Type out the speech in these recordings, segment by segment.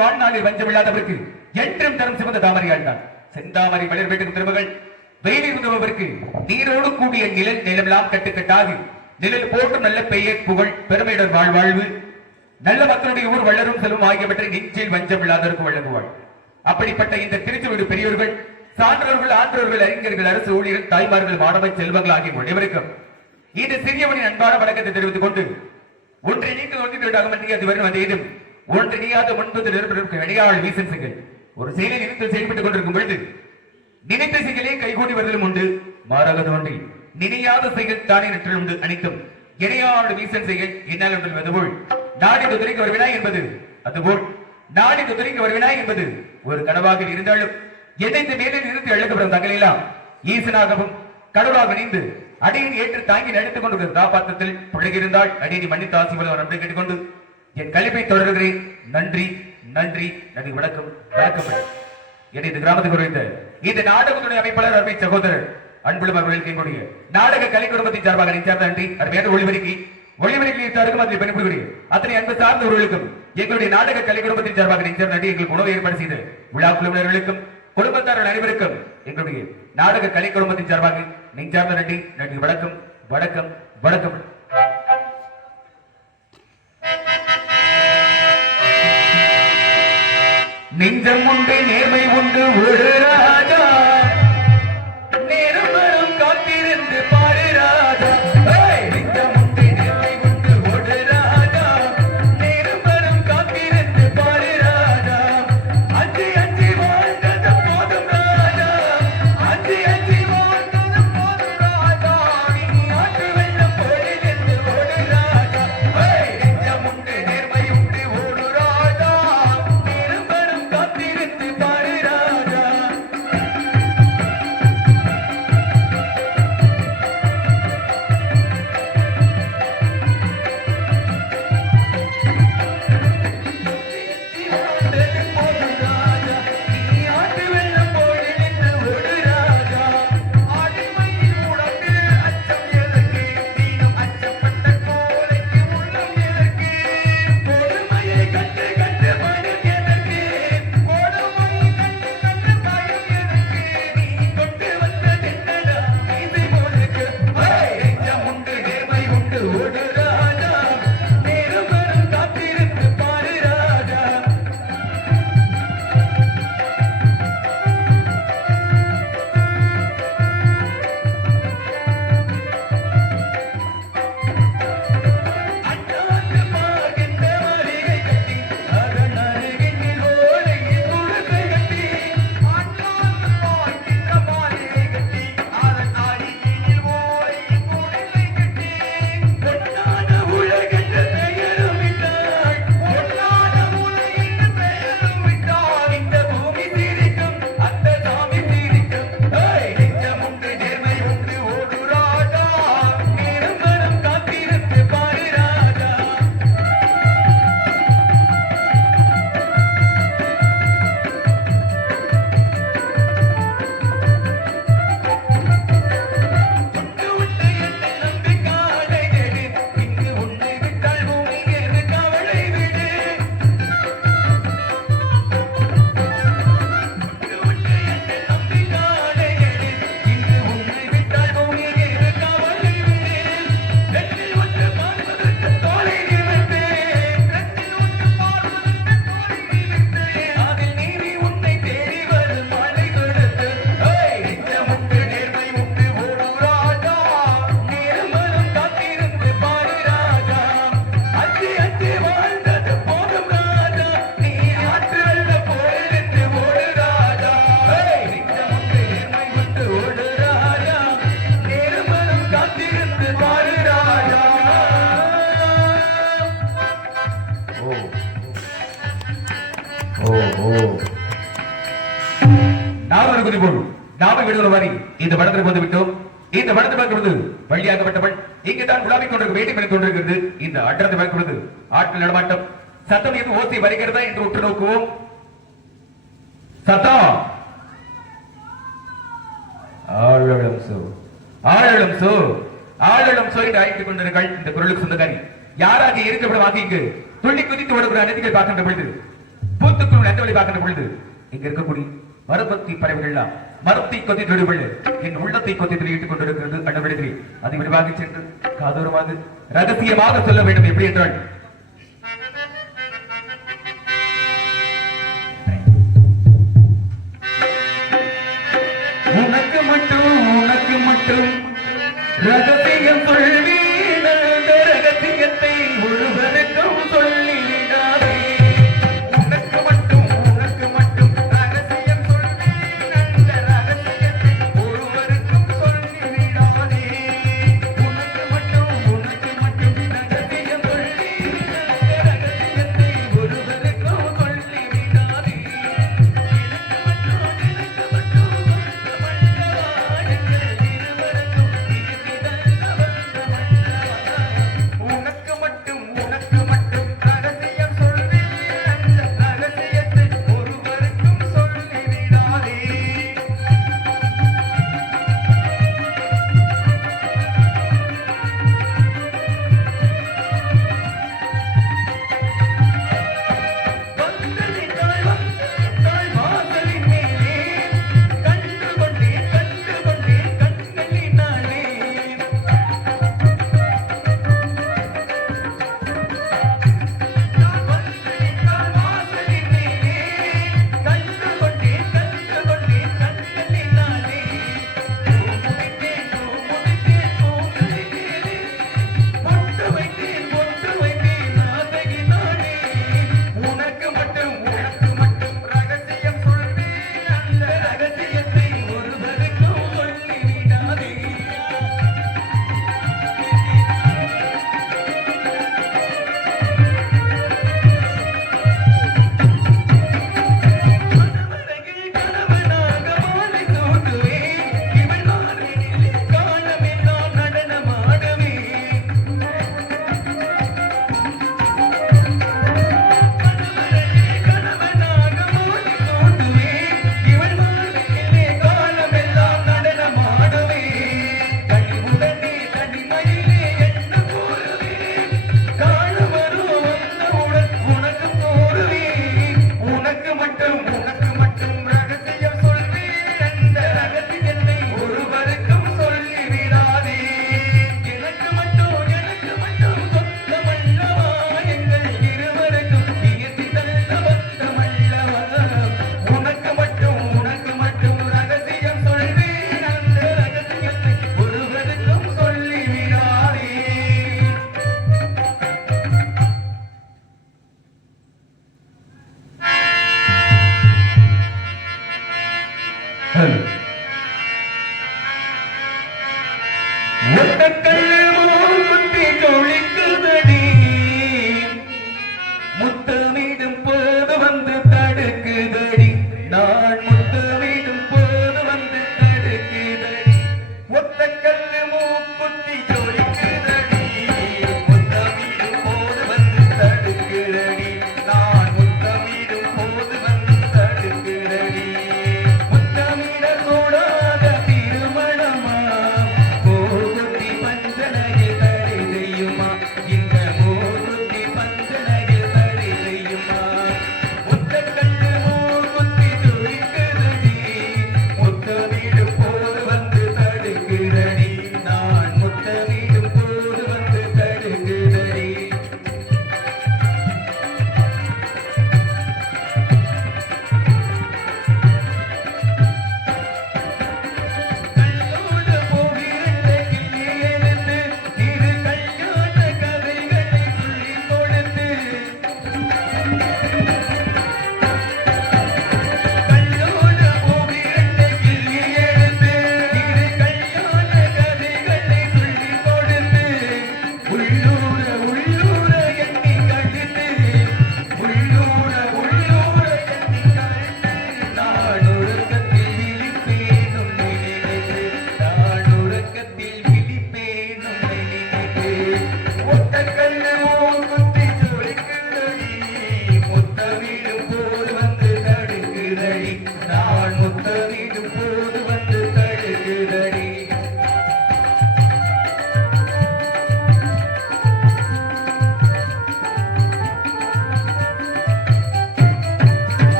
வாழ்நாளில் வஞ்சமில்லாதவருக்கு என்றும் தரும் சிவந்த தாமரையாள் தான். செந்தாமரை மலர் வீட்டுக்கு திருமகள் வெயிலில் உதவுவதற்கு நீரோடு கூடிய நிழல் நிலமெல்லாம் கட்டுக்கட்டாது நிழல் போட்டும் நல்ல பெயர் புகழ் பெருமையுடன் வாழ்வு நல்ல மக்களுடைய ஊர் வளரும் செல்வம் ஆகியவற்றை நெஞ்சில் வஞ்சம் இல்லாதவருக்கு வழங்குவாள். அப்படிப்பட்ட இந்த திருச்செந்தூர் பெரியோர்கள், சான்றோர்கள், ஆன்றோர்கள், அறிஞர்கள், அரசு ஊழியர்கள், தாய்மார்கள், மாணவ செல்வங்கள் ஆகிய அனைவருக்கும் இந்த சிறியவனின் அன்பான வழக்கத்தை தெரிவித்துக் கொண்டு ஒன்றை நீங்கள் ஒன்றிவிட்டாக அதுவரை வந்தேதும் ஒன்று நீயாத முன்பது நிறுவனருக்கு அடையாள வீசன்கள் ஒரு செயலை நினைத்து செயல்பட்டுக் கொண்டிருக்கும் பொழுது நினைத்த செயலே கைகூடி வருதலும் உண்டு. மாறாக தோன்றி நினையாத செயல் தானே நற்றல் உண்டு. அனைத்தும் இடையாள வீசன் செயல் என்னால் ஒன்றில் அதுபோல் நாடி துறைக்கு வருவினாய் என்பது அதுபோல் நாடி துறைக்கு வருவினாய் என்பது ஒரு கனவாக இருந்தாலும் எதைத்து மேலே நிறுத்தி அழைக்கப்படும் தங்களெல்லாம் ஈசனாகவும் கடவுளாக இணைந்து அடியின் ஏற்று தாங்கி நடித்துக் கொண்டு தாபாத்தத்தில் பிள்ளைகிருந்தால் அடியை மன்னித்து ஆசிபலம் நன்றி கேட்டுக்கொண்டு என் கல்வியை தொடர்கிறேன். நன்றி நன்றி நன்றி. வணக்கம் வணக்கம். எனது கிராமத்துக்கு வருகின்ற இந்த நாடகத்துடைய அமைப்பாளர் அருமை சகோதரர் அன்புள்ள அவர்களுக்கு எங்களுடைய நாடக கலை குடும்பத்தின் சார்பாக நிச்சயம் நன்றி. அருமையான ஒளிபரிக்கையும் அதில் பணிபுரிய அத்தனை அன்பு சார்ந்தவர்களுக்கும் எங்களுடைய நாடக கலை குடும்பத்தின் சார்பாக நிச்சயம் நன்றி. எங்களுக்கு உணவு ஏற்பாடு செய்த விழா குழுவினர்களுக்கும் குடும்பத்தார்கள் அனைவருக்கும் எங்களுடைய நாடக கலை குடும்பத்தின் சார்பாக நெஞ்சார்ந்த நன்றி நன்றி. வணக்கம் வணக்கம் வணக்கம். நெஞ்சம் உண்டு நேர்மை உண்டு ஒரு ராஜா நேரம் வரும் காத்திருந்து பாரு ராஜா. நெஞ்சம் உண்டு நேர்மை உண்டு ஒரு ராஜா நேரம் வரும் காத்திருந்து பாரு ராஜா. அஞ்சி அஞ்சி வாழ்ந்தது போதும் ராஜா அஞ்சி அஞ்சி வாழ்ந்தது போதும் ராஜா. நீ ஆற்று வெள்ளம் போலிருந்து ஓடு ராஜா. நெஞ்சம் உண்டு நேர்மை உண்டு ஓடு ராஜா நேரம் வரும் காத்திருந்து பாரு ராஜா. இந்த படத்திற்கு வந்து விட்டோம். இந்த படத்தை பார்க்கிறது வழியாகப்பட்டவள் இங்குதான் உலாவிக் கொண்டிருக்க வேண்டி என தோன்றுகிறது. இந்த ஆட்டத்தை பார்க்கிறது ஆட்கள் நடமாட்டம் சத்தம் எது ஓசை வருகிறதா என்று உற்று நோக்குவோம். சத்தம் ஆழம் சோ ஆழம் சோ ஆழம் சோ என்று அழைத்துக் கொண்டிருங்கள். இந்த குரலுக்கு சொந்தக்காரி யாராக இருக்கப்படும் ஆகிக்கு துள்ளி குதித்து ஓடுகிற அநீதிகள் பார்க்கின்ற பொழுது பூத்துக்குள் அந்த வழி பார்க்கின்ற பொழுது இங்க இருக்கக்கூடிய மரபத்தி பறவைகள்லாம் மரத்தை கொத்தி தொடுவள்ளு என் உள்ளத்தை கொத்தி வெளியிட்டுக் கொண்டிருக்கிறது அண்ணவிடுகிறே அதை விரிவாக சென்று காதோரமாக ரகசியமாக சொல்ல வேண்டும் எப்படி என்றால் உனக்கு மட்டும் ரகசியம் சொல்வீன அந்த ரகசியத்தை ஒருவருக்கும் சொல்லிவிடாதே உனக்கு மட்டும் ரகசியம் சொல்வீன் அந்த ரகசியத்தை ஒருவருக்கும் சொல்லிவிடாதே உனக்கு மட்டும் ரகசியம் சொல்வீன் அந்த ரகசியத்தை ஒருவருக்கும் சொல்லிவிடாதே எனக்கு மட்டும்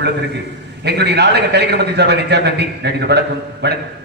உள்ளத்திற்கு எங்களுடைய நாடக கலைக்கிரமத்தின் சார்பாக நிச்சயம் நன்றி. நடிகர் வணக்கம் வணக்கம்.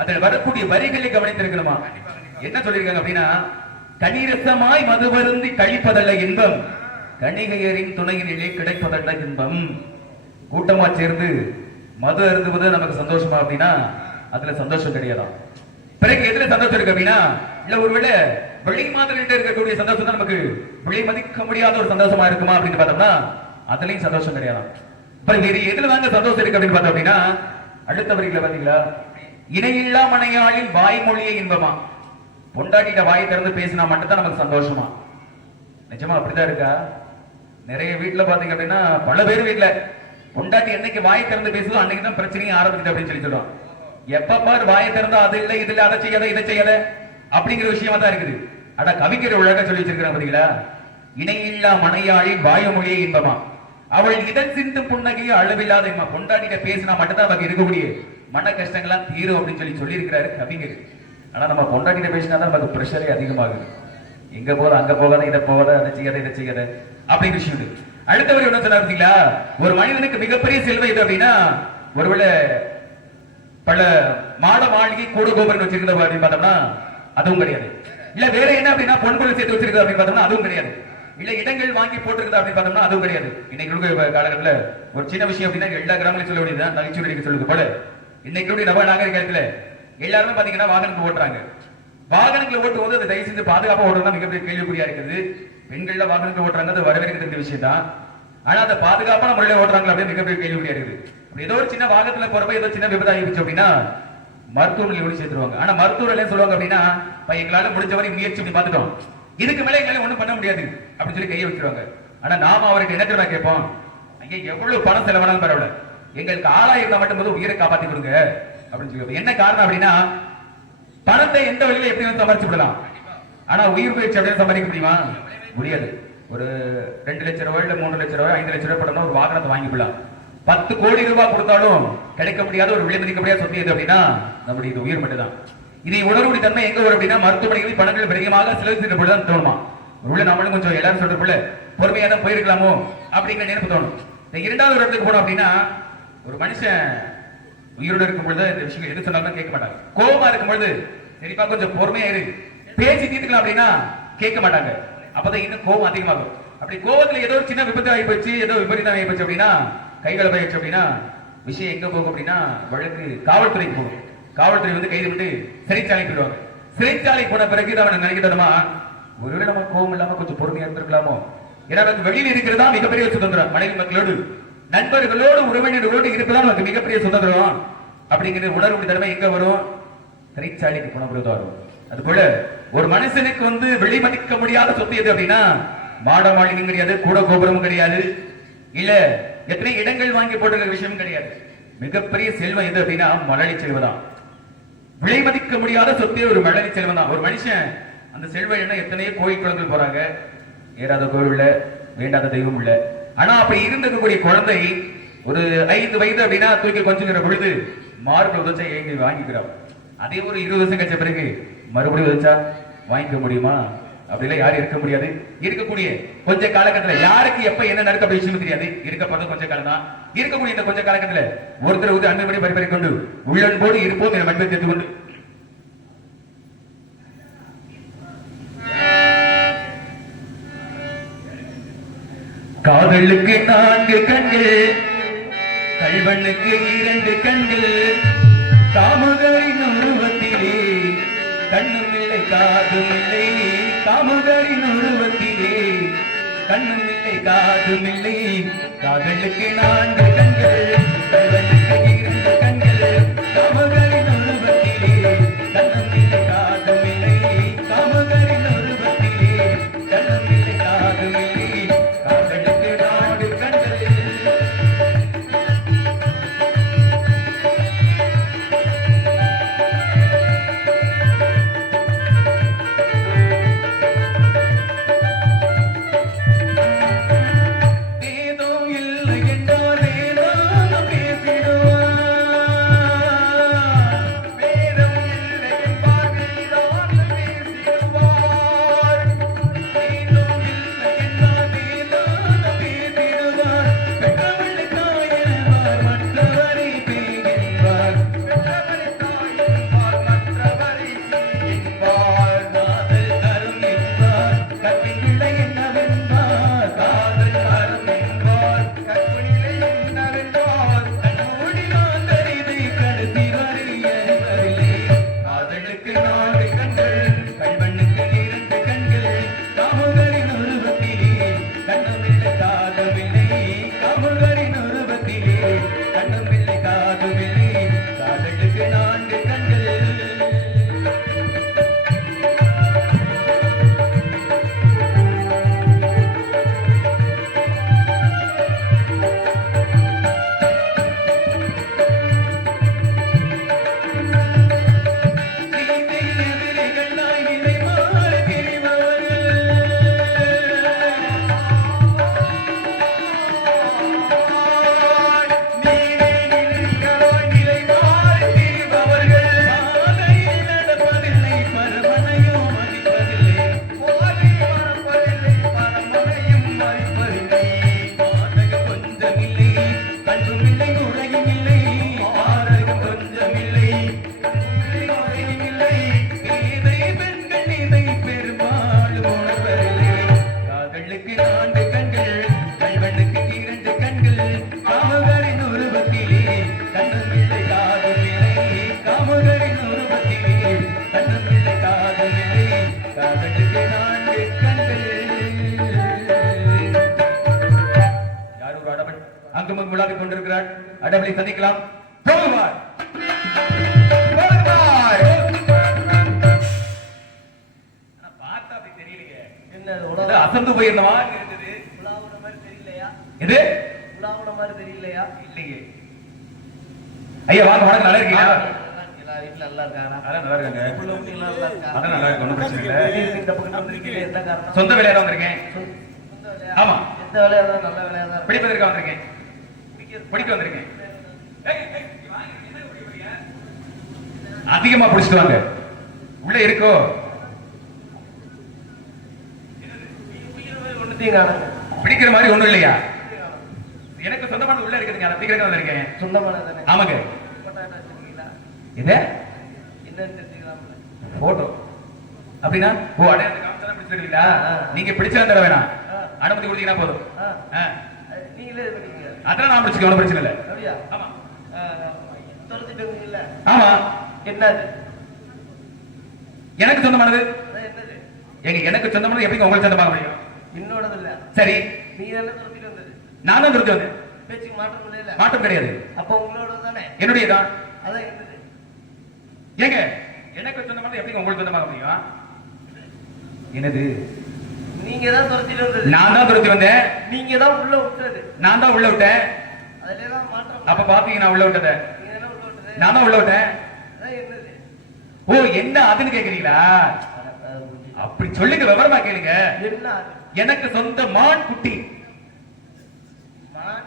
அதில் வரக்கூடிய வரிகளை கவனித்திருக்கணுமா? என்ன சொல்லியிருக்காங்க அப்படின்னா, கணிரசமாய் மதுவருந்தி கழிப்பதல்ல இன்பம், கணிகையரின் துணையினிலே கிடைப்பதல்ல இன்பம். கூட்டமா சேர்ந்து மது அருந்துவது நமக்கு சந்தோஷமா அப்படின்னா அதுல சந்தோஷம் கிடையாதான். பிறகு எதுல சந்தோஷம் இருக்கு அப்படின்னா, இல்ல ஒருவேளை வெளி மாதிரிகிட்ட இருக்கக்கூடிய சந்தோஷம் தான் நமக்கு விலை மதிக்க முடியாத ஒரு சந்தோஷமா இருக்குமா அப்படின்னு பார்த்தோம்னா அதுலயும் சந்தோஷம் கிடையாதான். வேறு எதுல தாங்க சந்தோஷம் இருக்கு அப்படின்னு பார்த்தோம் அப்படின்னா, அடுத்த வரிகளை பாத்தீங்களா, இணையில்லா மனையாளின் வாய்மொழியை இன்பமா. பொண்டாட்டிட்ட வாய் திறந்து பேசினா மட்டும்தான் நமக்கு சந்தோஷமா. நிஜமா அப்படிதான் இருக்கா? நிறைய வீட்டுல பாத்தீங்க அப்படின்னா, பல பேர் வீட்டுல பொண்டாட்டி என்னைக்கு வாய் திறந்து பேசுதோ அன்னைக்கு தான் பிரச்சனையும் ஆரம்பிக்குது அப்படின்னு சொல்லி சொல்றோம். எப்ப பாரு வாயை திறந்தா அது இல்லை இது இல்லை அதை செய்யாத இதை செய்யாத அப்படிங்கிற விஷயமா தான் இருக்குது. ஆனா கவிஞர் உலக சொல்லி வச்சிருக்கிறாங்க பாத்தீங்களா, இணையில்லா மனையாளின் வாய்மொழியை இன்பமா, அவள் இதன் சிந்து புன்னகையை அளவில்லாத இன்பமா. பொண்டாட்டிட்ட பேசினா மட்டும்தான் நமக்கு இருக்கக்கூடிய மன கஷ்டங்கள்லாம் தீரும் அப்படின்னு சொல்லி இருக்கிறாரு கவிஞர். ஆனா நம்ம பொண்டாட்டிட்ட பேசினா தான் நமக்கு பிரஷரே அதிகமாகுது. எங்க போத அங்க போகாத இதை போகாத அதை செய்யாத இதை செய்யாத அப்படிங்கிற விஷயம். அடுத்தவர் என்ன சொன்னார் பார்த்தீங்களா, ஒரு மனிதனுக்கு மிகப்பெரிய செல்வம் இது அப்படின்னா ஒருவேளை பல மாட மாளிகை கூடு கோபுரம் வச்சிருக்கிறது அப்படின்னு பார்த்தோம்னா அதுவும் கிடையாது. இல்ல வேற என்ன அப்படின்னா பொன்பொருள் சேர்த்து வச்சிருக்கிறது அப்படின்னு பார்த்தோம்னா அதுவும் கிடையாது. இல்ல இடங்கள் வாங்கி போட்டிருக்கிறது அப்படின்னு பார்த்தோம்னா அதுவும் கிடையாது. இன்னைக்கு காலகட்டத்துல ஒரு சின்ன விஷயம் அப்படின்னா எல்லா கிராமங்களையும் சொல்ல வேண்டியதுதான், நகைச்சுவை சொல்லுது போல. இன்னைக்கு நவ நாகரிகத்துல எல்லாருமே பாத்தீங்கன்னா வாகனத்துக்கு ஓட்டுறாங்க. வாகனங்களை ஓட்டும் போது அதை தயவு செஞ்சு பாதுகாப்பா ஓடுறதுதான் மிகப்பெரிய கேள்விக்குறியா இருக்குது. பெண்கள்ல வாகனத்தை ஓட்டுறாங்க, அது வரவேற்கிற விஷயம் தான். ஆனா அதை பாதுகாப்பான முறையில ஓட்டுறாங்க அப்படின்னு மிகப்பெரிய கேள்விக்குறியா இருக்குது. ஏதோ ஒரு சின்ன வாகனத்துல போறப்ப ஏதோ சின்ன விபத்து ஆகிடுச்சு அப்படின்னா மருத்துவமனையில் சேர்த்துருவாங்க. ஆனா மருத்துவர்கள் சொல்லுவாங்க அப்படின்னா, எங்களால முடிஞ்ச வரை முயற்சி பண்ணி பார்த்துட்டோம், இதுக்கு மேல எங்களால ஒண்ணும் பண்ண முடியாது அப்படின்னு சொல்லி கையை வச்சிருவாங்க. ஆனா நாம அவருக்கு என்ன தெரியுமா கேட்போம், ஐயா எவ்வளவு பணம் செலவானாலும் பரவாயில்ல, எங்களுக்கு ஆளா இருந்தா மட்டும் போது உயிரை காப்பாத்தி கொடுங்க அப்படின்னு சொல்லி. என்ன காரணம் அப்படின்னா, பணத்தை எந்த வழியில எப்படி சம்பாரிச்சு விடலாம், ஆனா உயிர் முயற்சி அப்படின்னு சம்பாதிக்க முடியுமா? முடியாது. ஒரு 2 லட்சம் ரூபாய், 3 லட்சம் ரூபாய், 5 லட்சம் ரூபாய் படம்னா ஒரு வாகனத்தை வாங்கிக்கலாம். 10 கோடி ரூபாய் கொடுத்தாலும் கிடைக்க முடியாத ஒரு விலை மதிக்க முடியாத சொத்து எது அப்படின்னா நம்முடைய இது உயிர் மட்டும் தான். இதை உணர்வுடைய தன்மை எங்க வரும் அப்படின்னா, மருத்துவமனைகளில் பணங்கள் அதிகமாக செலவு செய்த பொழுதுதான் தோணுமா. உள்ள நம்மளும் கொஞ்சம் எல்லாரும் சொல்றதுக்குள்ள பொறுமையா தான் போயிருக்கலாமோ அப்படிங்கிற நினைப்பு தோணும். இந்த 2வது இடத்துக்கு போனோம் அப்படின்னா, ஒரு மனுஷன் உயிரோடு இருக்கும் பொழுது இந்த விஷயம் எது சொன்னாலும் கேட்க மாட்டாங்க. கோபமா இருக்கும் பொழுது சரிப்பா கொஞ்சம் பொறுமையா இரு, பேசி தீர்த்துக்கலாம் அப்படின்னா கேட்க மாட்டாங்க. அப்பதான் இன்னும் கோபம் அதிகமாகும். அப்படி கோபத்துல ஏதோ ஒரு சின்ன விபத்து ஆகி போச்சு, ஏதோ விபரீதம் ஆகி போச்சு அப்படின்னா, கைகளை போயிடுச்சு அப்படின்னா விஷயம் எங்க போகும் அப்படின்னா வழக்கு காவல்துறைக்கு போகும். காவல்துறை வந்து கைது விட்டு சிறைச்சாலை போயிடுவாங்க. சிறைச்சாலை போன பிறகு அவனை நினைக்கிறோமா, ஒருவேளை நம்ம கோபம் இல்லாம கொஞ்சம் பொறுமையா இருந்திருக்கலாமோ. ஏன்னா நமக்கு வெளியில் இருக்கிறதா மிகப்பெரிய சுதந்திரம். மனைவி மக்களோடு, நண்பர்களோடு, உறவினர்களோடு இருப்பதான் நமக்கு மிகப்பெரிய சுதந்திரம். அப்படிங்கிற உணர்வு தன்மை எங்க வரும்? சிறைச்சாலைக்கு போன பிறகு வரும். அது போல ஒரு மனுஷனுக்கு வந்து வெளிமதிக்க முடியாத சொத்து எது அப்படின்னா, மாட மாளிகையும் கிடையாது, கூட கோபுரமும் கிடையாது, இல்ல எத்தனை இடங்கள் வாங்கி போட்டுக்கிற விஷயமும் கிடையாது. மிகப்பெரிய செல்வம் எது அப்படின்னா மழலை செல்வம் தான். விலை மதிக்க முடியாத சொத்தே ஒரு மழலை செல்வம் தான். ஒரு மனுஷன் அந்த செல்வம் என்ன, எத்தனையோ கோயில் குளங்கள் போறாங்க, ஏறாத கோயில் இல்ல, வேண்டாத தெய்வம் இல்ல. ஆனா அப்படி இருந்திருக்கக்கூடிய குழந்தை ஒரு 5 வயது அப்படின்னா தூக்கி கொஞ்சுங்கிற பொழுது மார்பிள் உதச்சா ஏங்கி வாங்கிக்கிறோம். அதே ஒரு 20 வருஷம் கழிச்ச பிறகு மறுபடியும் உதச்சா வாங்கிக்க முடியுமா? அப்படிலாம் யாரும் இருக்க முடியாது. இருக்கக்கூடிய கொஞ்ச காலகட்டத்தில் யாருக்கு எப்ப என்ன நடக்க விஷயம் தெரியாது. இருக்கப்பட்ட கொஞ்ச காலம் தான். இருக்கக்கூடிய இந்த கொஞ்ச காலகட்டத்தில் ஒருத்தர் வந்து அன்பை பரிபறை கொண்டு உள்ளன்போடு இருப்போம் என அன்பை தெரிந்து கொண்டு காதலுக்கு 4 கண்கள், கல்வனுக்கு 2 கண்கள், காமுகரின் உருவத்திலே கண்ணும் இல்லை காதும் இல்லை, காமுகரின் உருவத்திலே கண்ணும் இல்லை காதும் இல்லை. காதலுக்கு 4 கண்கள், கல்வனுக்கு 2 கண்கள், காமுகரின் உருவத்திலே கண்ணும் இல்லை காதும் இல்லை, காமுகரின் உருவத்திலே கண்ணும் இல்லை காதும் இல்லை. அங்கமும் விழாவிக் கொண்டிருக்கிறார். அடவலை சந்திக்கலாம். அசந்து போயிருந்த மாதிரி இருந்தது. மாதிரி தெரியலையா? எது உலாவுன மாதிரி தெரியலையா? இல்லையே. ஐயா வாங்க, வணக்கம். நல்லா இருக்கீங்களா? வீட்டுல நல்லா இருக்காங்க. அதான் நல்லா இருக்காங்க. நல்லா இருக்கா? அதான் நல்லா இருக்கு, ஒண்ணும் பிரச்சனை இல்ல. இந்த பக்கம் வந்திருக்கீங்க, என்ன காரணம்? சொந்த வேலையா வந்திருக்கேன். சொந்த வேலையா? ஆமா. எந்த வேலையா இருந்தாலும் நல்ல வேலையா தான் இருக்கும். படிப்பதற்காக வந்திருக்கேன். படிக்க வந்திருக்கேன். அதிகமா பிடிச்சிட்டு வாங்க. உள்ள இருக்கோ? ஒண்ணுத்தையும் காணுங்க. பிடிக்கிற மாதிரி ஒண்ணும் இல்லையா? எனக்கு சொந்தமான உள்ள இருக்குதுங்க. அதை பிடிக்கிறதுக்கு வந்திருக்கேன். சொந்தமானது தானே? ஆமாங்க. போட்டோ வச்சிருக்கீங்களா? இது என்னன்னு தெரிஞ்சுக்கலாம்ல? போட்டோ அப்படின்னா ஓ அடையாளத்தை காமிச்சா பிடிச்சிருக்கீங்களா? ஆ. நீங்க பிடிச்சா தர வேணாம், ஆ. அனுமதி கொடுத்தீங்கன்னா போதும். ஆ. ஆ. நீங்களே இது பண்ணீங்க. அதெல்லாம் நான் பிடிச்சிக்க, ஒன்றும் பிரச்சனை இல்லை. அப்படியா? ஆமா துரத்திட்டு வந்தீங்கல்ல? ஆமா. என்னது? எனக்கு சொந்தமானது. அதான் என்னது? எனக்கு சொந்தமானது எப்படி உங்களுக்கு சொந்தமாக முடியும்? என்னோடது இல்ல. சரி, நீங்க தானே துரத்திட்டு வந்தது. நான் தான் திருத்தி வந்தேன். பேச்சுக்கு மாற்றம் இல்ல. மாற்றம் கிடையாது. அப்ப உங்களோட தானே? என்னுடையதான். அதான் என்னது? ஏங்க எனக்கு சொந்தமானது எப்படி உங்களுக்கு சொந்தமாக முடியும்? என்னது? நீங்க தான் துரத்திட்டு வந்தது. நான் தான் திருத்தி வந்தேன். நீங்க தான் உள்ள விட்டது. நான் தான் உள்ள விட்டேன். அதுல தான் மாற்றம். அப்ப பாத்தீங்க நான் உள்ள விட்டத. நீங்க தானே உள்ள விட்டது. நான் தான் உள்ள விட்டேன். அதான் என்னது? ஓ என்ன அதுன்னு கேக்குறீங்களா? அப்படி சொல்லுங்க, விவரமா கேளுங்க. என்ன அது? எனக்கு சொந்த மான் குட்டி. மான்?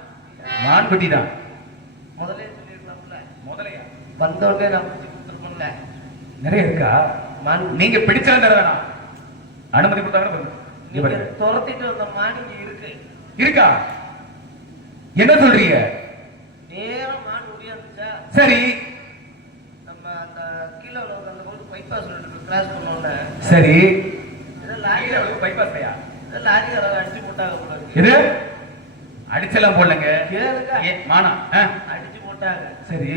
மான் குட்டி தான். முதல்ல சொல்லிருக்கலாம்ல. முதலையா? வந்தோடனே நான் பிடிச்சி கொடுத்துருப்போம்ல. நிறைய இருக்கா? மான் நீங்க பிடிச்சா தர வேணாம், அனுமதி கொடுத்தாங்க. நீங்க துரத்திட்டு வந்த மான் இங்க இருக்கு. இருக்கா? என்ன சொல்றீங்க? நேரம் மான் ஓடியாந்துச்சா? சரி நம்ம அந்த கீழே உள்ள அந்த போது பைபாஸ் கிராஸ் பண்ணோம்ல. சரி. இதெல்லாம் லாரி பைபாஸ் பையா? லாரிக்காரங்க அடிச்சு போட்டாங்க போல இருக்கு. இது அடிச்செல்லாம் போடலங்க. கேளுங்க. மானா அடிச்சு போட்டாங்க. சரி.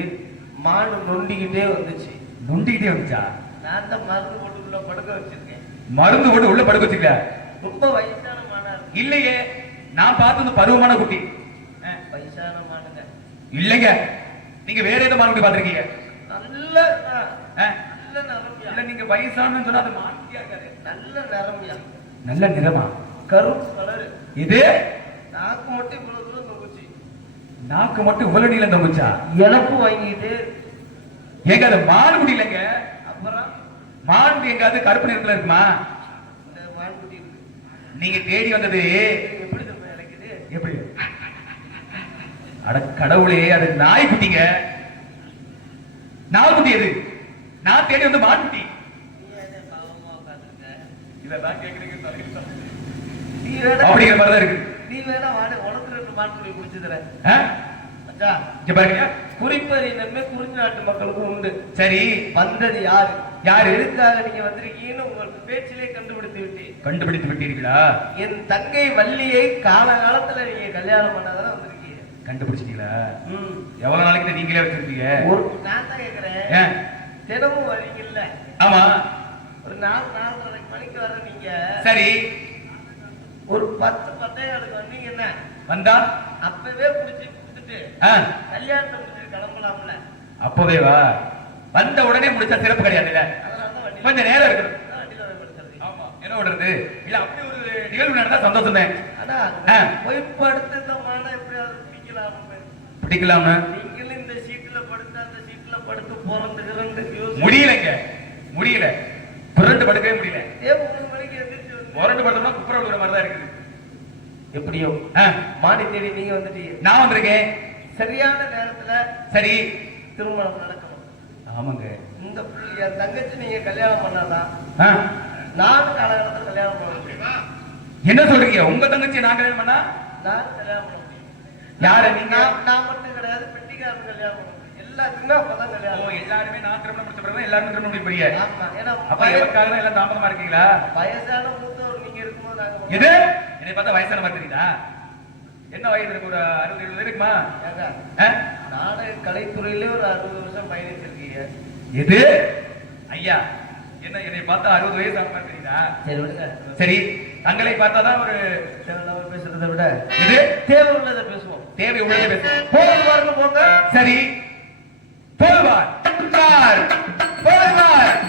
மான் நொண்டிக்கிட்டே வந்துச்சு. நொண்டிக்கிட்டே வந்துச்சா? நான் தான் மருந்து போட்டு உள்ள படுக்க வச்சிருக்கேன். மருந்து போட்டு உள்ள படுக்க வச்சுக்கல? ரொம்ப வயசான மானா இருக்கு. இல்லையே, நான் பார்த்தது பருவமான குட்டி. வயசான மானுங்க இல்லைங்க, நீங்க வேற ஏதோ மான் குட்டி பாத்திருக்கீங்க? நல்ல நல்ல நிறமியா. இல்ல நீங்க வயசானு சொன்னா அது மான் குட்டியா இருக்காது. நல்ல நிறமியா. நல்ல நிறமா? கருப்பு கலரு. இது நாக்கு மட்டும் இவ்வளவு தூரம் தொங்குச்சு. நாக்கு மட்டும் இவ்வளவு நீளம் தொங்குச்சா? இழப்பு வாங்கிட்டு. ஏங்க அது மான் குட்டி இல்லைங்க. அப்புறம் மான் குட்டி எங்காவது கருப்பு நிறத்துல இருக்குமா? இந்த மான்குட்டி இருக்கு. நீங்க தேடி வந்தது எப்படி தம்பி இழைக்குது? எப்படி? அட கடவுளே, அது நாய் குட்டிங்க. நாய் குட்டி எது? நான் தேடி வந்து மான் குட்டி. நீ என்ன பாவமா உட்கார்ந்திருக்க? இதெல்லாம் கேக்குறீங்க நீ வேணா அப்படிங்கிற மாதிரிதான் இருக்கு. நீ வேணா வாட உனக்கு 2 மான்குட்டி குடிச்சு தரேன். ஆ? மச்சா, இங்க பாருங்க. குறிப்பறிஞர்மே குறிஞ்சி நாட்டு மக்களுக்கும் உண்டு. சரி, வந்தது யாரு? யாரு? எதுக்காக நீங்க வந்திருக்கீங்கன்னு உங்களுக்கு பேச்சிலே கண்டுபிடித்து விட்டேன். கண்டுபிடித்து விட்டீர்களா? என் தங்கை வள்ளியை காலகாலத்துல நீங்க கல்யாணம் பண்ணாதானே வந்திருக்கீங்க. கண்டுபிடிச்சிட்டீங்களா? ம். எவ்வளவு நாளைக்கு நீங்களே வச்சிருக்கீங்க? நான் தான் கேக்குறேன். ஏன்? தினமும் வரீங்கல்ல, ஆமா. ஒரு 4:30 மணிக்கு வர நீங்க சரி. ஒரு 10 வந்தீங்கன்னா வந்தா அப்பவே புடிச்சு கொடுத்துட்டு கல்யாணத்தை முடிச்சுட்டு கிளம்பலாம்ல. அப்பவே வா. வந்த உடனே முடிச்சா சிறப்பு கிடையாதுல்ல, அதனாலதான் வண்டி கொஞ்சம் நேரம் இருக்கணும். வண்டியில வந்து படுத்துறது. ஆமா, என்ன பண்றது? இல்ல அப்படி ஒரு நிகழ்வு நடந்தா சந்தோஷம் தான். ஆனா போய் படுத்து இந்த மான எப்படியாவது பிடிக்கலாம். பிடிக்கலாம்னு நீங்களும் இந்த சீட்ல படுத்து அந்த சீட்ல படுத்து போறதுக்கு முடியலைங்க, முடியல. புரண்டு படுக்கவே முடியல. 3 மணிக்கு எந்திரிச்சு புரண்டு படுத்தோம்னா குப்புற விடுற மாதிரி தான் இருக்குது. எப்படியோ மாடி தேடி நீங்க வந்துட்டீங்க. நான் வந்திருக்கேன் சரியான நேரத்துல. சரி, திருமணம் நடக்கணும். ஆமாங்க. இந்த என் தங்கச்சி நீங்க கல்யாணம் பண்ணாதான் நானும் காலகாலத்துல கல்யாணம் பண்ண முடியுமா? என்ன சொல்றீங்க? உங்க தங்கச்சி நான் கல்யாணம் பண்ணா நான் கல்யாணம் பண்ண முடியும். யார நீங்க? நான் மட்டும் கிடையாது, பெட்டிக்காரன் கல்யாணம் பண்ண முடியும். எல்லாத்துக்குமே அப்பதான் கல்யாணம். எல்லாருமே நான் திருமணம் முடிச்ச பிறகு எல்லாருமே திருமணம் முடிய போறீங்க. ஆமா, ஏன்னா அப்ப எவருக்காக எல்லாம் தாமதமா இருக்கீங்களா? வயசான மூத்தவர் நீங்க இருக்கும்போது நாங்க எது? என்னை பார்த்தா வயசான மாதிரி தெரியுதா? என்ன வயசு இருக்கு? ஒரு 60-70 இருக்குமா? நாடக கலைத்துறையிலே ஒரு 60 வருஷம் பயணிச்சிருக்கீங்க. எது ஐயா? என்ன என்னை பார்த்தா 60 வயசு ஆன மாதிரி தெரியுதா? சரி விடுங்க. சரி, தங்களை பார்த்தாதான் ஒரு நம்ம பேசுறதை விட இது தேவை உள்ளதை பேசுவோம். தேவை உள்ளதை பேசுவோம். போதுவார்னு போங்க. சரி, போதுவார் போதுவார் போதுவார்.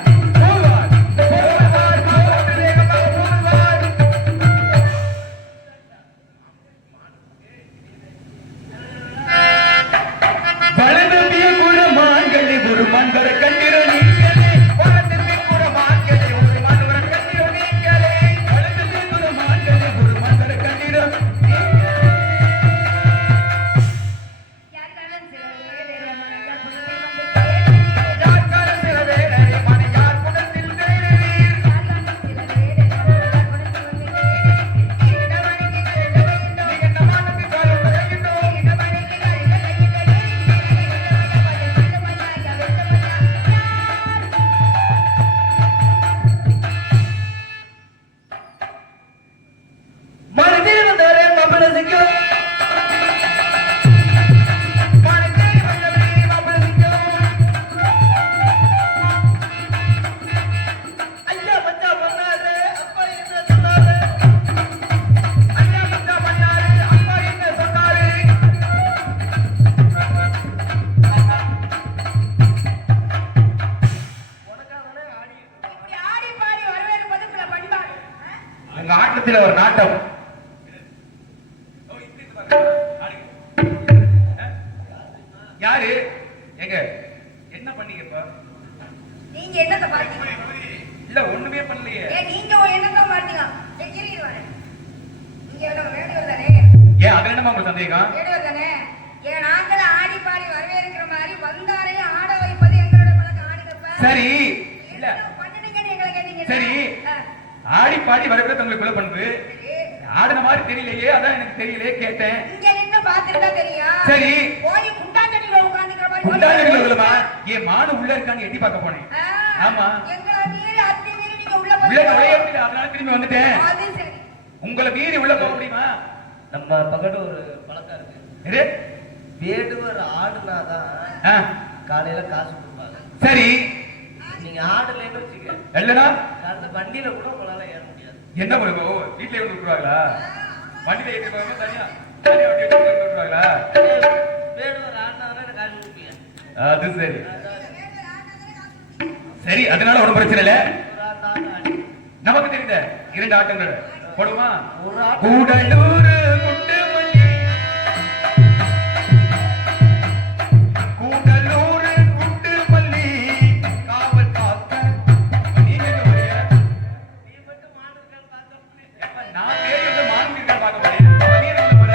யாரு எங்க என்ன பண்ணீங்க இப்ப? நீங்க என்னத்த பாத்தீங்க? இல்ல ஒண்ணுமே பண்ணலையே. நீங்க என்னத்த பாத்தீங்க? நீங்க என்ன வேடியவர் தானே? ஏன் அதுல என்னமா உங்களுக்கு சந்தேகம்? வேடியவர் தானே? நாங்கள ஆடி பாடி வரவேற்கிற மாதிரி வந்தாரை ஆட வைப்பது எங்களோட பழக்கம். ஆடிக்கப்ப சரி இல்ல பண்ணுங்கன்னு எங்களை கேட்டீங்க. சரி ஆடி பாடி வரவேற்கிறது உங்களுக்குள்ள பண்பு. ஆடின மாதிரி தெரியலையே, அதான் எனக்கு தெரியலையே கேட்டேன். இங்க நின்னு பாத்துட்டா தெரியும். சரி போய் குண்டாஞ்சடியில உட்கார்ந்துக்கிற மாதிரி குண்டாஞ்சடியில உள்ளமா? ஏன் மாடு உள்ள இருக்கான்னு எட்டி பார்க்க போனேன். ஆமா எங்களை மீறி அத்தி மீறி நீங்க உள்ள உள்ள நுழைய முடியல, அதனால திரும்பி வந்துட்டேன். அது சரி. உங்களை மீறி உள்ள போக முடியுமா? நம்ம பக்கத்துல ஒரு பழக்கம் இருக்கு. இது வேடுவர் ஆடுனாதான் ஆ, காலையில காசு கொடுப்பாங்க. சரி நீங்க ஆடலைன்னு வச்சுக்க, இல்லனா அந்த வண்டியில கூட உங்களால ஏற முடியாது. என்ன பண்ணுவோம்? வீட்லயே வந்து விட்டுருவாங்களா? வண்டியில ஏற்றி போகாம தனியா தனியா வண்டி எடுத்து வந்து விட்டுருவாங்களா? வேடுவர் ஆடினாதான் எனக்கு காசு கொடுப்பீங்க. அது சரி சரி, அதனால ஒண்ணும் பிரச்சனை இல்ல. ஒரு ஆட்டம் ஆடி நமக்கு தெரிந்த 2 ஆட்டங்கள் போடுமா? ஒரு ஆட்டம் கூடலூர் குண்டுமல்லி, கூடலூர் குண்டுமல்லி காவல் காக்க. நீங்க எங்க போறீங்க? நீ மட்டும் மாடு இருக்கான்னு பார்த்தோம். எப்ப நான் பேருந்து மாநிலங்கள் பார்க்க போறேன். நீ என்ன பண்ண போற?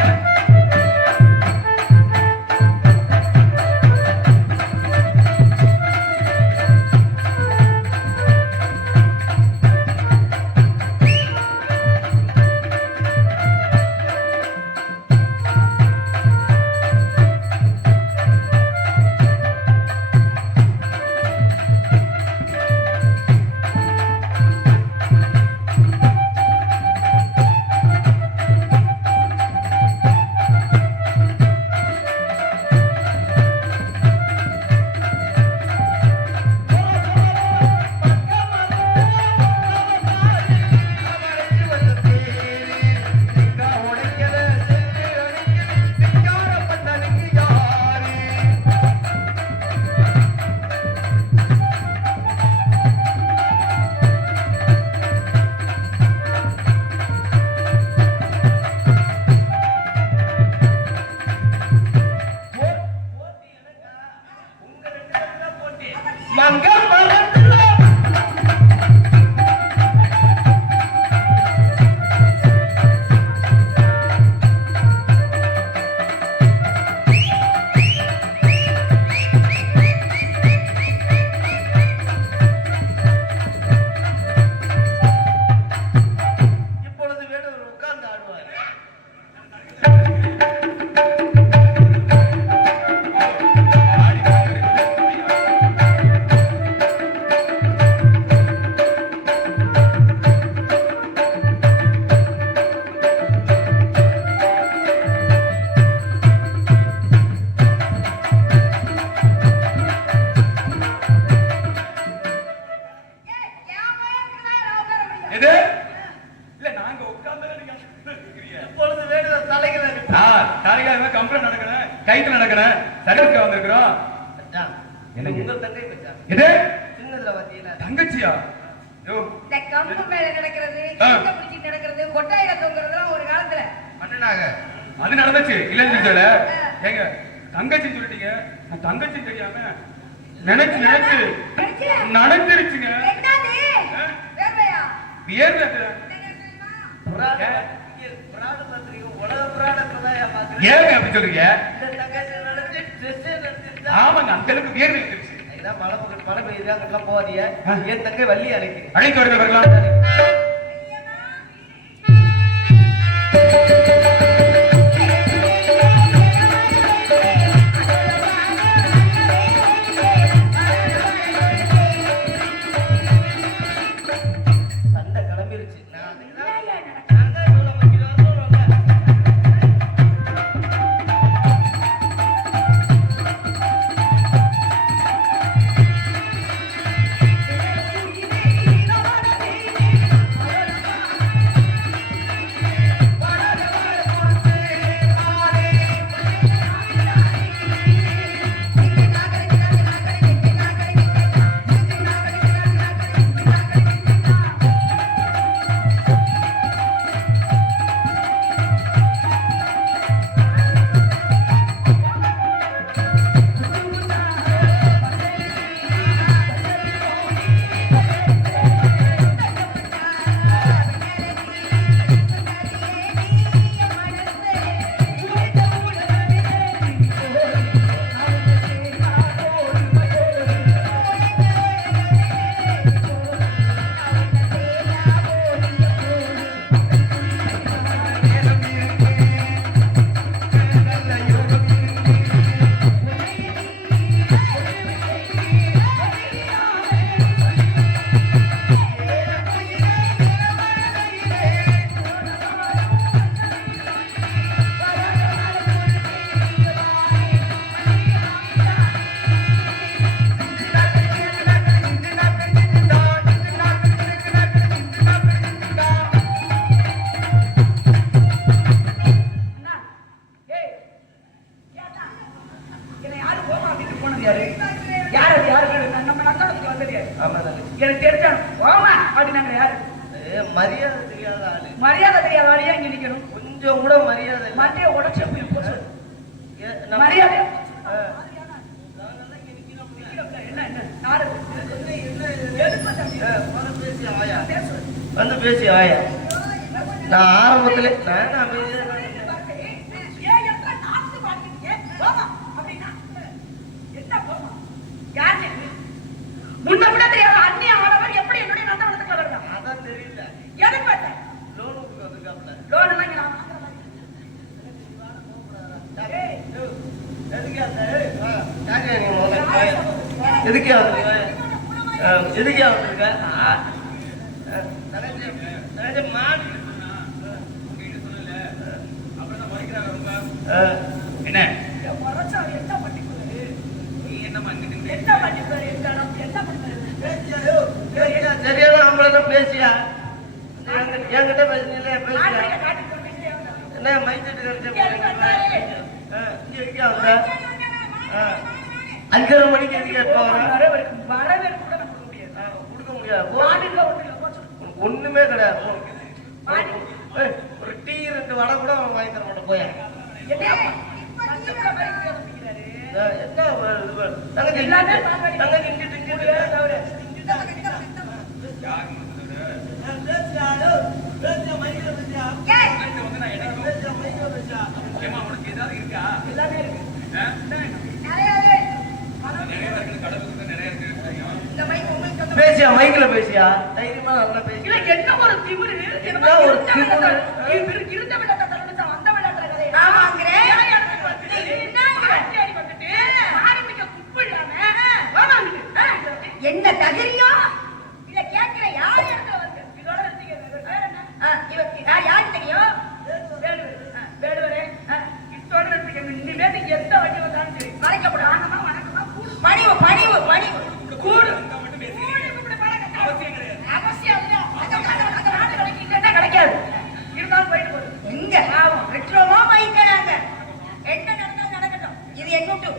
இப்பொழுது வேடுவர் உட்கார்ந்து ஆடுவார். எது? இல்ல நாங்க உட்கார்ந்தா நீங்க இருக்கிறீங்க. இப்பொழுது வேடுவர் தலைகள் தாரிகால கம்பெனி நடக்கிறேன், கைத்துல நடக்கிறேன், சர்வீஸ்க்கு வந்திருக்கிறோம். மச்சான், என்னங்க? உங்கள் தங்கை மச்சான். எது? சின்னதுல பாத்தீங்களா? தங்கச்சியா? யோ, இந்த கம்பு மேல நடக்கிறது, ஆ. கீழ பிடிச்சி நடக்கிறது, கொட்டாயில தொங்குறதுலாம் ஒரு காலத்துல. மன்னனாக அது நடந்துச்சு இல்லன்னு சொல்லல. ஏங்க தங்கச்சின்னு சொல்லிட்டீங்க, நான் தங்கச்சி தெரியாம நினைச்சு நினைச்சு நடந்துருச்சுங்க. என்னது? வேர்வையா? வியர்வை. புராண இங்க புராண பத்திரிகை உலக புராணத்தை பாக்குறேன். ஏங்க அப்படி சொல்றீங்க? இந்த தங்கச்சி நடந்து ட்ரெஸ் நடந்துச்சா? ஆமாங்க, அந்த அளவுக்கு வியர்வை வந்துருச்சு. இதான் மழை பெய்யுது, அங்கெல்லாம் போகாதீங்க. என் தங்கை வள்ளி அழைக்கு. அழைத்து வருங்க வரலாம். சண்டை கிளம்பிருச்சு. நான் இவ்வளவு மக்கிரம் சொல்லுவாங்க. ஆ எனக்கு தெரிஞ்சாலும் போமா அப்படின்னாங்க. யாரு மரியாதை தெரியாத ஆளு. மரியாதை தெரியாத ஆளையா இங்க நிக்கணும்? கொஞ்சம் கூட மரியாதை இல்ல. மண்டைய உடச்சு போய் போச்சு மரியாதை. என்ன என்ன நாடு வந்து பேசி ஆயா. நான் ஆரம்பத்துல நான் முன்ன விட தெரியாத அந்நிய ஆடவர் எப்படி என்னுடைய நந்தவனத்துக்குள்ள வருதா? அதான் தெரியல. எதுக்கு பார்த்தேன்? லோனுக்கு வந்துருக்காப்ல. லோன் எல்லாம் இங்க நான் எதுக்கே வந்துருக்க? என்ன என்ன பண்ணிக்கிறாரு? என்ன பண்ணிக்கிறாரு? என்ன பண்ணுறாரு? சரியான நம்மளதான் பேசியா என்கிட்ட பேசினீங்களே பேசியா என்ன மைசெட்டு கிடைச்ச 5:30 மணிக்கு எதுக்கு கொடுக்க முடியாது. ஒண்ணுமே கிடையாது. ஒரு டீ 2 வடை கூட அவன் வாங்கி தர மாட்டேன். போய் என்ன தங்கச்சி இங்கிட்டு பேசியா மைக்ல பேசியா தைரியமா நல்லா பேசியா. என்ன ஒரு திமிரு இருந்த விளையாட்ட தலைமை அந்த விளையாட்டுற கதை. என்ன தகுதியோ இல்ல கேட்கிற யார் இடத்துல வந்து இதோட யாரு தெரியும்? வேடுவரே இதோட இனிமேட்டு எந்த வண்டி வந்தாலும் சரி மறைக்கப்படும். ஆகமா வணக்கமா பணிவு பணிவு பணிவு கூடு கிடைக்காது. இருந்தாலும் போயிட்டு போகுது. எங்க பெட்ரோலோ வைக்கிறாங்க. என்ன நடந்தாலும் நடக்கட்டும். இது என்னட்டு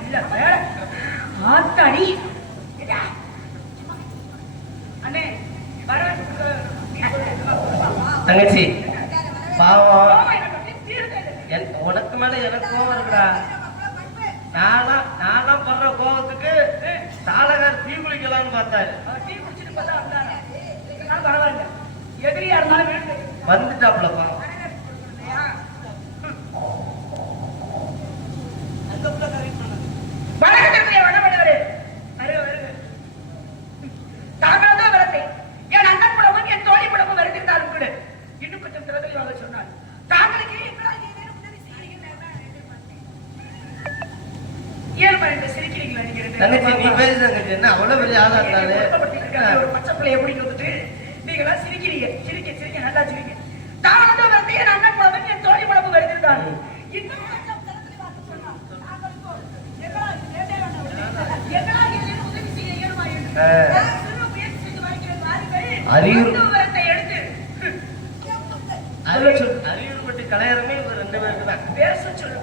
அல்ல வேற ஆத்தாடி அண்ணே வர தங்கச்சி பாவம். உனக்கு மேல எனக்கு கோவம் இருக்குடா. நானா பண்ற கோவத்துக்கு சாலகார் தீ குளிக்கலாம்னு பார்த்தாரு. டீ குடிச்சிட்டு பார்த்தா பரவாயில்ல. எதிரியா இருந்தாலும் வந்துட்டாப்ல பாவம். வணக்கத்திற்குரிய வடவடவரே தாங்களதான் வரத்தை என் அண்ணன் குடமும் என் தோழி குடமும் வருத்திருந்தாலும் கூட இன்னும் கொஞ்சம் திறமையாக சொன்னார். தாங்களுக்கு சிரிக்கிறீங்களா? தங்கச்சி நீ பேசு தங்கச்சி. என்ன அவ்வளவு பெரிய ஆளா இருந்தாரு ஒரு பச்சை பிள்ளைய பிடிக்க வந்துட்டு நீங்களா சிரிக்கிறீங்க. சிரிக்க சிரிக்க நல்லா சிரிக்க. தாங்களதான் வரத்தை என் அண்ணன் குடமும் என் தோழி குடமும் வருத்திருந்தார். இன்னும் அறிவுறுப்பட்டி கலையரமே இவர் 2 பேருக்கு தான். பேச சொல்லு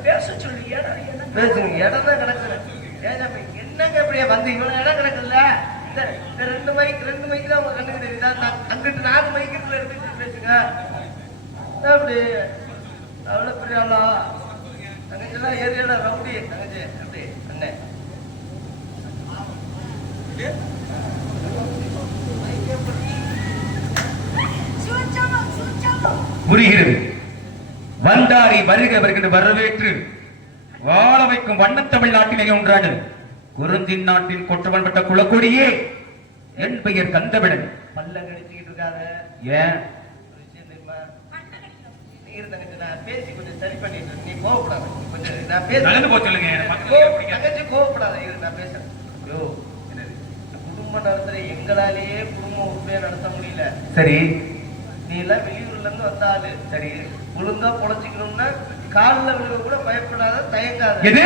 பேசுங்க. இடம் தான் கிடக்குறேன். என்னங்க இப்படியே வந்து இவ்வளவு இடம் கிடக்குல்ல. இந்த 2 மைக்கு தான் உங்க கண்ணுக்கு தெரியுதா? அங்கிட்டு 4 மைக்குள்ள எடுத்துட்டு பேசுங்க. அப்படி அவ்வளவு பெரிய ஆளா தங்கச்சி ஏரியால ரவுடி தங்கச்சி அப்படி அண்ணன் புரிகிறது. வந்தாரை வருக வருகின்ற வரவேற்று வாழ வைக்கும் வண்ணத்தமிழ் நாட்டிலே ஒன்றான குறிஞ்சி நாட்டின் கொற்றவன் பட்ட குலக்கொடியே என் பெயர் கந்தவிடன். பல்ல கடிச்சுக்கிட்டு இருக்காரு. ஏன் நான் பேசி கொஞ்சம் சரி பண்ணிட்டு நீ கோவப்படாத. கொஞ்சம் நான் பேச சொல்லுங்க. தங்கச்சி கோவப்படாத. நான் பேசுறேன். குடும்ப நடத்துற எங்களாலேயே குடும்பம் உண்மையா நடத்த முடியல. சரி நீ எல்லாம் வெளியூர்ல இருந்து வந்தாலு சரி ஒழுங்கா பொழைச்சிக்கணும்னா காலில் விழுக கூட பயப்படாத தயங்காத. எது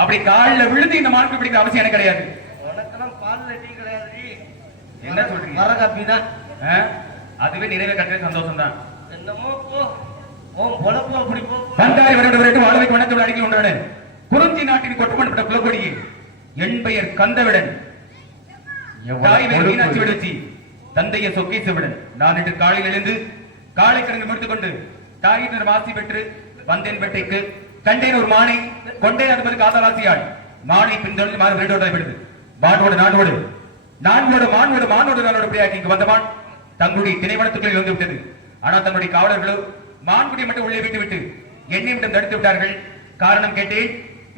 அப்படி காலில் விழுந்து இந்த மாட்டு பிடிக்கிற அவசியம் எனக்கு கிடையாது. உனக்கெல்லாம் பால்ல டீ கிடையாது. என்ன சொல்றீங்க? வர காப்பி தான். அதுவே நிறைவே கட்டுற சந்தோஷம் தான். என்னமோ போ பொழப்போ அப்படி போ. வந்தாரை வருகின்ற வாழ வைக்கும் வண்ணத்தமிழ் அடிக்கல் ஒன்றான குறிஞ்சி நாட்டின் கொற்றவன் பட்ட குலக்கொடியே என் பெயர் கந்தவிடன், தாய் பெயர் மீனாட்சி விடச்சி, தந்தைய சொக்கேசவிடன். நான் இன்று காலையில் எழுந்து காலை கடந்து முடித்துக் கொண்டு தாயினர் ஆசி பெற்று வந்தேன் பெட்டைக்கு. கண்டேன் ஒரு மானை, கொண்டேன் அது காதலாசியாள். மானை பின்தொடர்ந்து மாறு விரட்டோட விடுது. மானோடு நானோடு நான்கோடு மானோடு மானோடு நானோடு பிரியாக்கி இங்கு வந்த மான் தங்களுடைய திணைவனத்துக்குள் வந்து விட்டது. ஆனால் தன்னுடைய காவலர்களோ மான்குடியை மட்டும் உள்ளே விட்டு என்னை மட்டும் தடுத்து விட்டார்கள். காரணம் கேட்டேன்.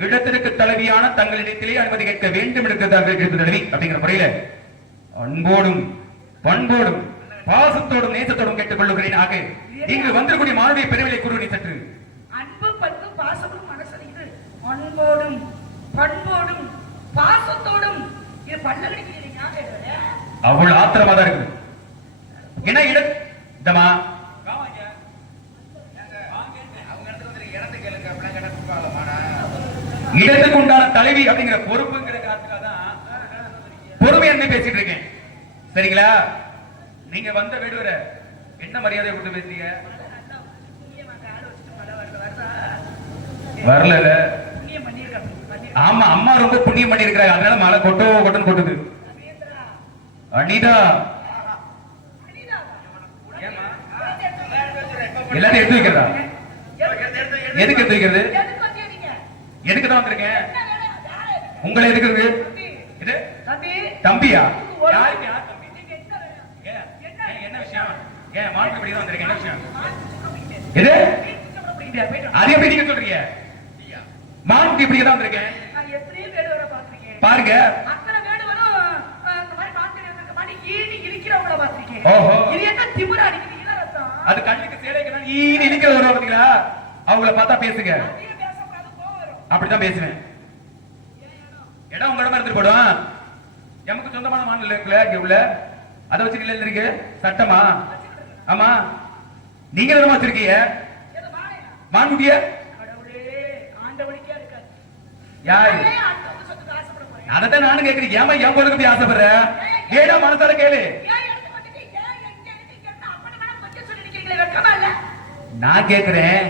இடத்திற்கு தலைவியான தங்களிடத்திலே அனுமதி கேட்க வேண்டும் இருக்கிறார்கள் தலைவி அப்படிங்கிற முறையில அன்போடும் பண்போடும் பாசத்தோடும் நேசத்தோடும் கேட்டுக் கொள்ளுகிறேன். ஆக இங்கு வந்திருக்கூடிய மானுடைய பெருவிலை கூறுவதை சற்று. அன்பு பண்பு பாசமும் மனசறிந்து அன்போடும் பண்போடும் பாசத்தோடும் இது பண்ண கிடைக்கிறீங்க. அவ்வளவு ஆத்திரமா தான் இருக்குது. என்ன இடம் இந்தமா இடத்துக்கு உண்டான தலைவி அப்படிங்கிற பொறுப்புங்கிற காரணத்துக்காக பொறுமை என்ன பேசிட்டு இருக்கேன். சரிங்களா? நீங்க வந்த வேடுவர என்ன மரியாதை கொடுத்து பேசுறீங்க? வரல. ஆமா, அம்மா ரொம்ப புண்ணியம் பண்ணி இருக்கிறாங்க. அதனால மழை கொட்டுன்னு கொட்டுது. அனிதா எல்லாத்தையும் எடுத்து வைக்கிறதா? எதுக்கு எடுத்து வைக்கிறது? எதுக்கு தான் வந்திருக்கேன்? உங்களை எதுக்கு? இது தம்பியா? என்ன விஷயம்? ஏன் மாட்டு இப்படி தான் வந்திருக்கேன்? என்ன விஷயம்? இது அது எப்படி நீங்க சொல்றீங்க? மாட்டு இப்படி தான் வந்திருக்கேன் பாருங்க. ஓஹோ, அது கண்ணுக்கு சேலைக்கு ஈனி இடிக்கிற வரும் பாத்தீங்களா? அவங்கள பார்த்தா பேசுங்க. அப்படிதான் பேசுவேன். இடம் உங்க இடமா இருந்துட்டு போடும். எமக்கு சொந்தமான மாநில இருக்குல்ல இங்க உள்ள, அதை வச்சு நிலையில இருக்கு சட்டமா? ஆமா, நீங்க இடமா வச்சிருக்கீங்க மான்குட்டிய. யாரு? அதான் நானும் கேட்கிறேன். ஏமா என் பொருளுக்கு போய் ஆசைப்படுற? ஏடா மனசார கேளு. நான் கேட்கிறேன்,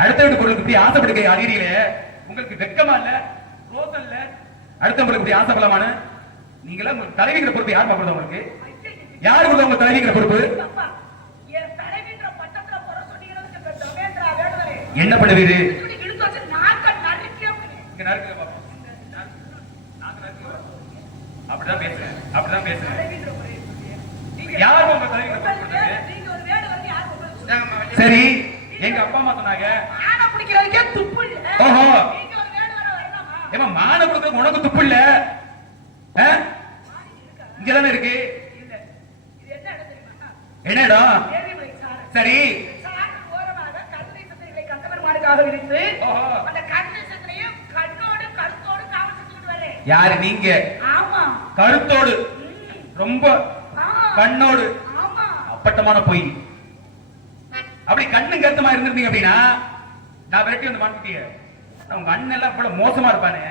அடுத்த வீட்டு பொருளுக்கு போய் ஆசைப்படுங்க. அறியீங்களே, உங்களுக்கு வெக்கமா இல்ல, ரோசம் இல்ல? அடுத்த பொருளுக்கு போய் ஆசைப்படலாமான்னு நீங்களா? உங்க தலைவிக்கிற பொறுப்பு யார் பாக்குறது? உங்களுக்கு யாரு கொடுத்த உங்க தலைவிக்கிற பொறுப்பு? என்ன பண்ணுவீரு? அப்படிதான் பேசுறேன், அப்படிதான் பேசுறேன். யாரு உங்க தலைவிக்கிற பொறுப்பு? சரி, எங்க அப்பா அம்மா சொன்னாங்க. ஓஹோ, ஏமா மான கொடுக்க உனக்கு துப்பு இல்ல? இங்கதானே இருக்கு. என்ன இடம்? சரி, யாரு நீங்க? கருத்தோடு, ரொம்ப கண்ணோடு, அப்பட்டமான பொய். அப்படி கண்ணு கருத்தமா இருந்திருந்தீங்க அப்படின்னா நான் விரட்டி வந்து மாட்டிய. உங்க அண்ணன் எல்லாம் இவ்வளவு மோசமா இருப்பானே,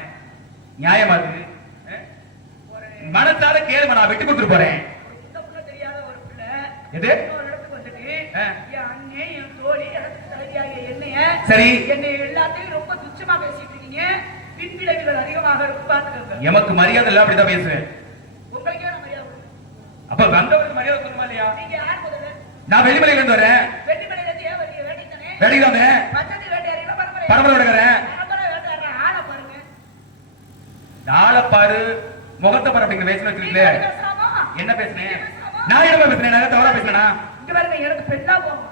நியாயமா இருக்கு? மனசார கேளுமா, நான் வெட்டி கொடுத்துட்டு போறேன். எது? சரி, என்னை எல்லாத்தையும் ரொம்ப துச்சமா பேசிட்டு இருக்கீங்க. பின்விளைவுகள் அதிகமாக இருக்கும், பாத்துக்கோங்க. எமக்கு மரியாதை இல்ல, அப்படிதான் பேசுவேன். உங்களுக்கு என்ன மரியாதை? அப்ப வந்தவருக்கு மரியாதை சொல்லுமா இல்லையா? நீங்க யார் முதல்ல? நான் வெள்ளிமலையில இருந்து வரேன். வெள்ளிமலையில இருந்து ஏன் வரீங்க? வேட்டைக்கு தானே? வேட்டைக்கு தான். பச்சை வேட்டையாரீங்களா? பரம்பரை பரம்பரை வேட்டைக்காரன். பரம்பரை வேட்டையாரா? ஆளை பாருங்க. ஆளை பாரு, முகத்தை பாரு அப்படிங்கிற பேசுன வச்சிருக்கீங்களே. என்ன பேசுனேன்? நான் என்ன பேசுனேன்? நான் தவறா பேசுனேனா? இங்க பாருங்க, எனக்கு பெண்ணா போகும்.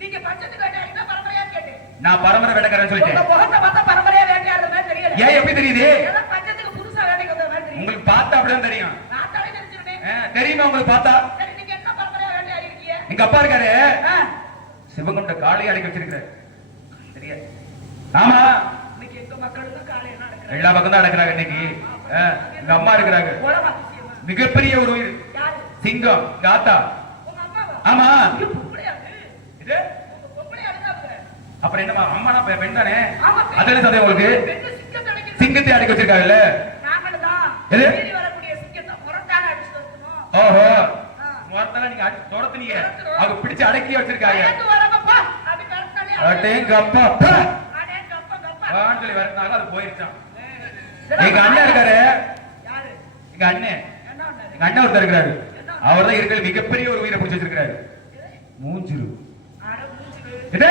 நீங்க பச்சை வேட்டையாரீங்களா? பரம்பரையா கேட்டேன். நான் பரம்பரை வேட்டைக்காரன் சொல்லிட்டேன். உங்க முகத்தை பார்த்தா பரம்பரையா வேட்டையாடுற மாதிரி தெரியல. ஏன் எப்படி தெரியுது? எல்லாம் பச்சத்துக்கு புதுசா வேட்டைக்கு வந்த மாதிரி தெரியும். உங்களுக்கு பார்த்தா அப்படிதான் தெரியும். நாட்டாலே தெரிஞ்சிருமே. தெரியுமா உங்களுக்கு பார்த்தா? சரி, நீங்க என்ன பரம்பரையா வேட்டையாடி இருக்கீங்க? எங்க அப்பா இருக்காரு, சிவகொண்ட காளையை அடக்கி வச்சிருக்காரு. சரியா? ஆமா, இன்னைக்கு எங்க மக்களுக்கு காளை என்ன நடக்குது? எல்லா பக்கம் தான் அடக்குறாங்க. இன்னைக்கு எங்க அம்மா இருக்கிறாங்க, மிகப்பெரிய ஒரு உயிர் சிங்கம் காத்தா. உங்க அம்மாவா? ஆமா. இது பொம்பளையாது. இது பொம்பளையாது தான். அப்புறம் என்னமா? அம்மானா பெண் தானே? ஆமா. அதே சதே உங்களுக்கு பெண்ணு சிங்கத்தை அடக்கி சிங்கத்தை அடக்கி வச்சிருக்காங்கல்ல? நாமள தான். எது? மீறி வரக்கூடிய சிங்கத்தை முரட்டான அடிச்சு வரணும். ஓஹோ, முரட்டான நீங்க அடிச்சு தொடத்துனீங்க. அவங்க பிடிச்சு அடக்கி வச்சிருக்காங்க. ஏத்து வரங்கப்பா. அது கரெக்டானே. அடேங்க அப்பா. அடேங்க அப்பா. சொல்லி வரதுனால அது போயிருச்சான். எங்க அண்ணன் இருக்காரு, எங்க அண்ணன் என்ன பண்ணாரு? எங்க அண்ணன் ஒருத்தர் இருக்கிறாரு. அவர் தான் இருக்கிற மிகப்பெரிய ஒரு உயிரை பிடிச்சி வச்சிருக்கிறாரு. மூஞ்சிரு அட மூஞ்சிரு. என்ன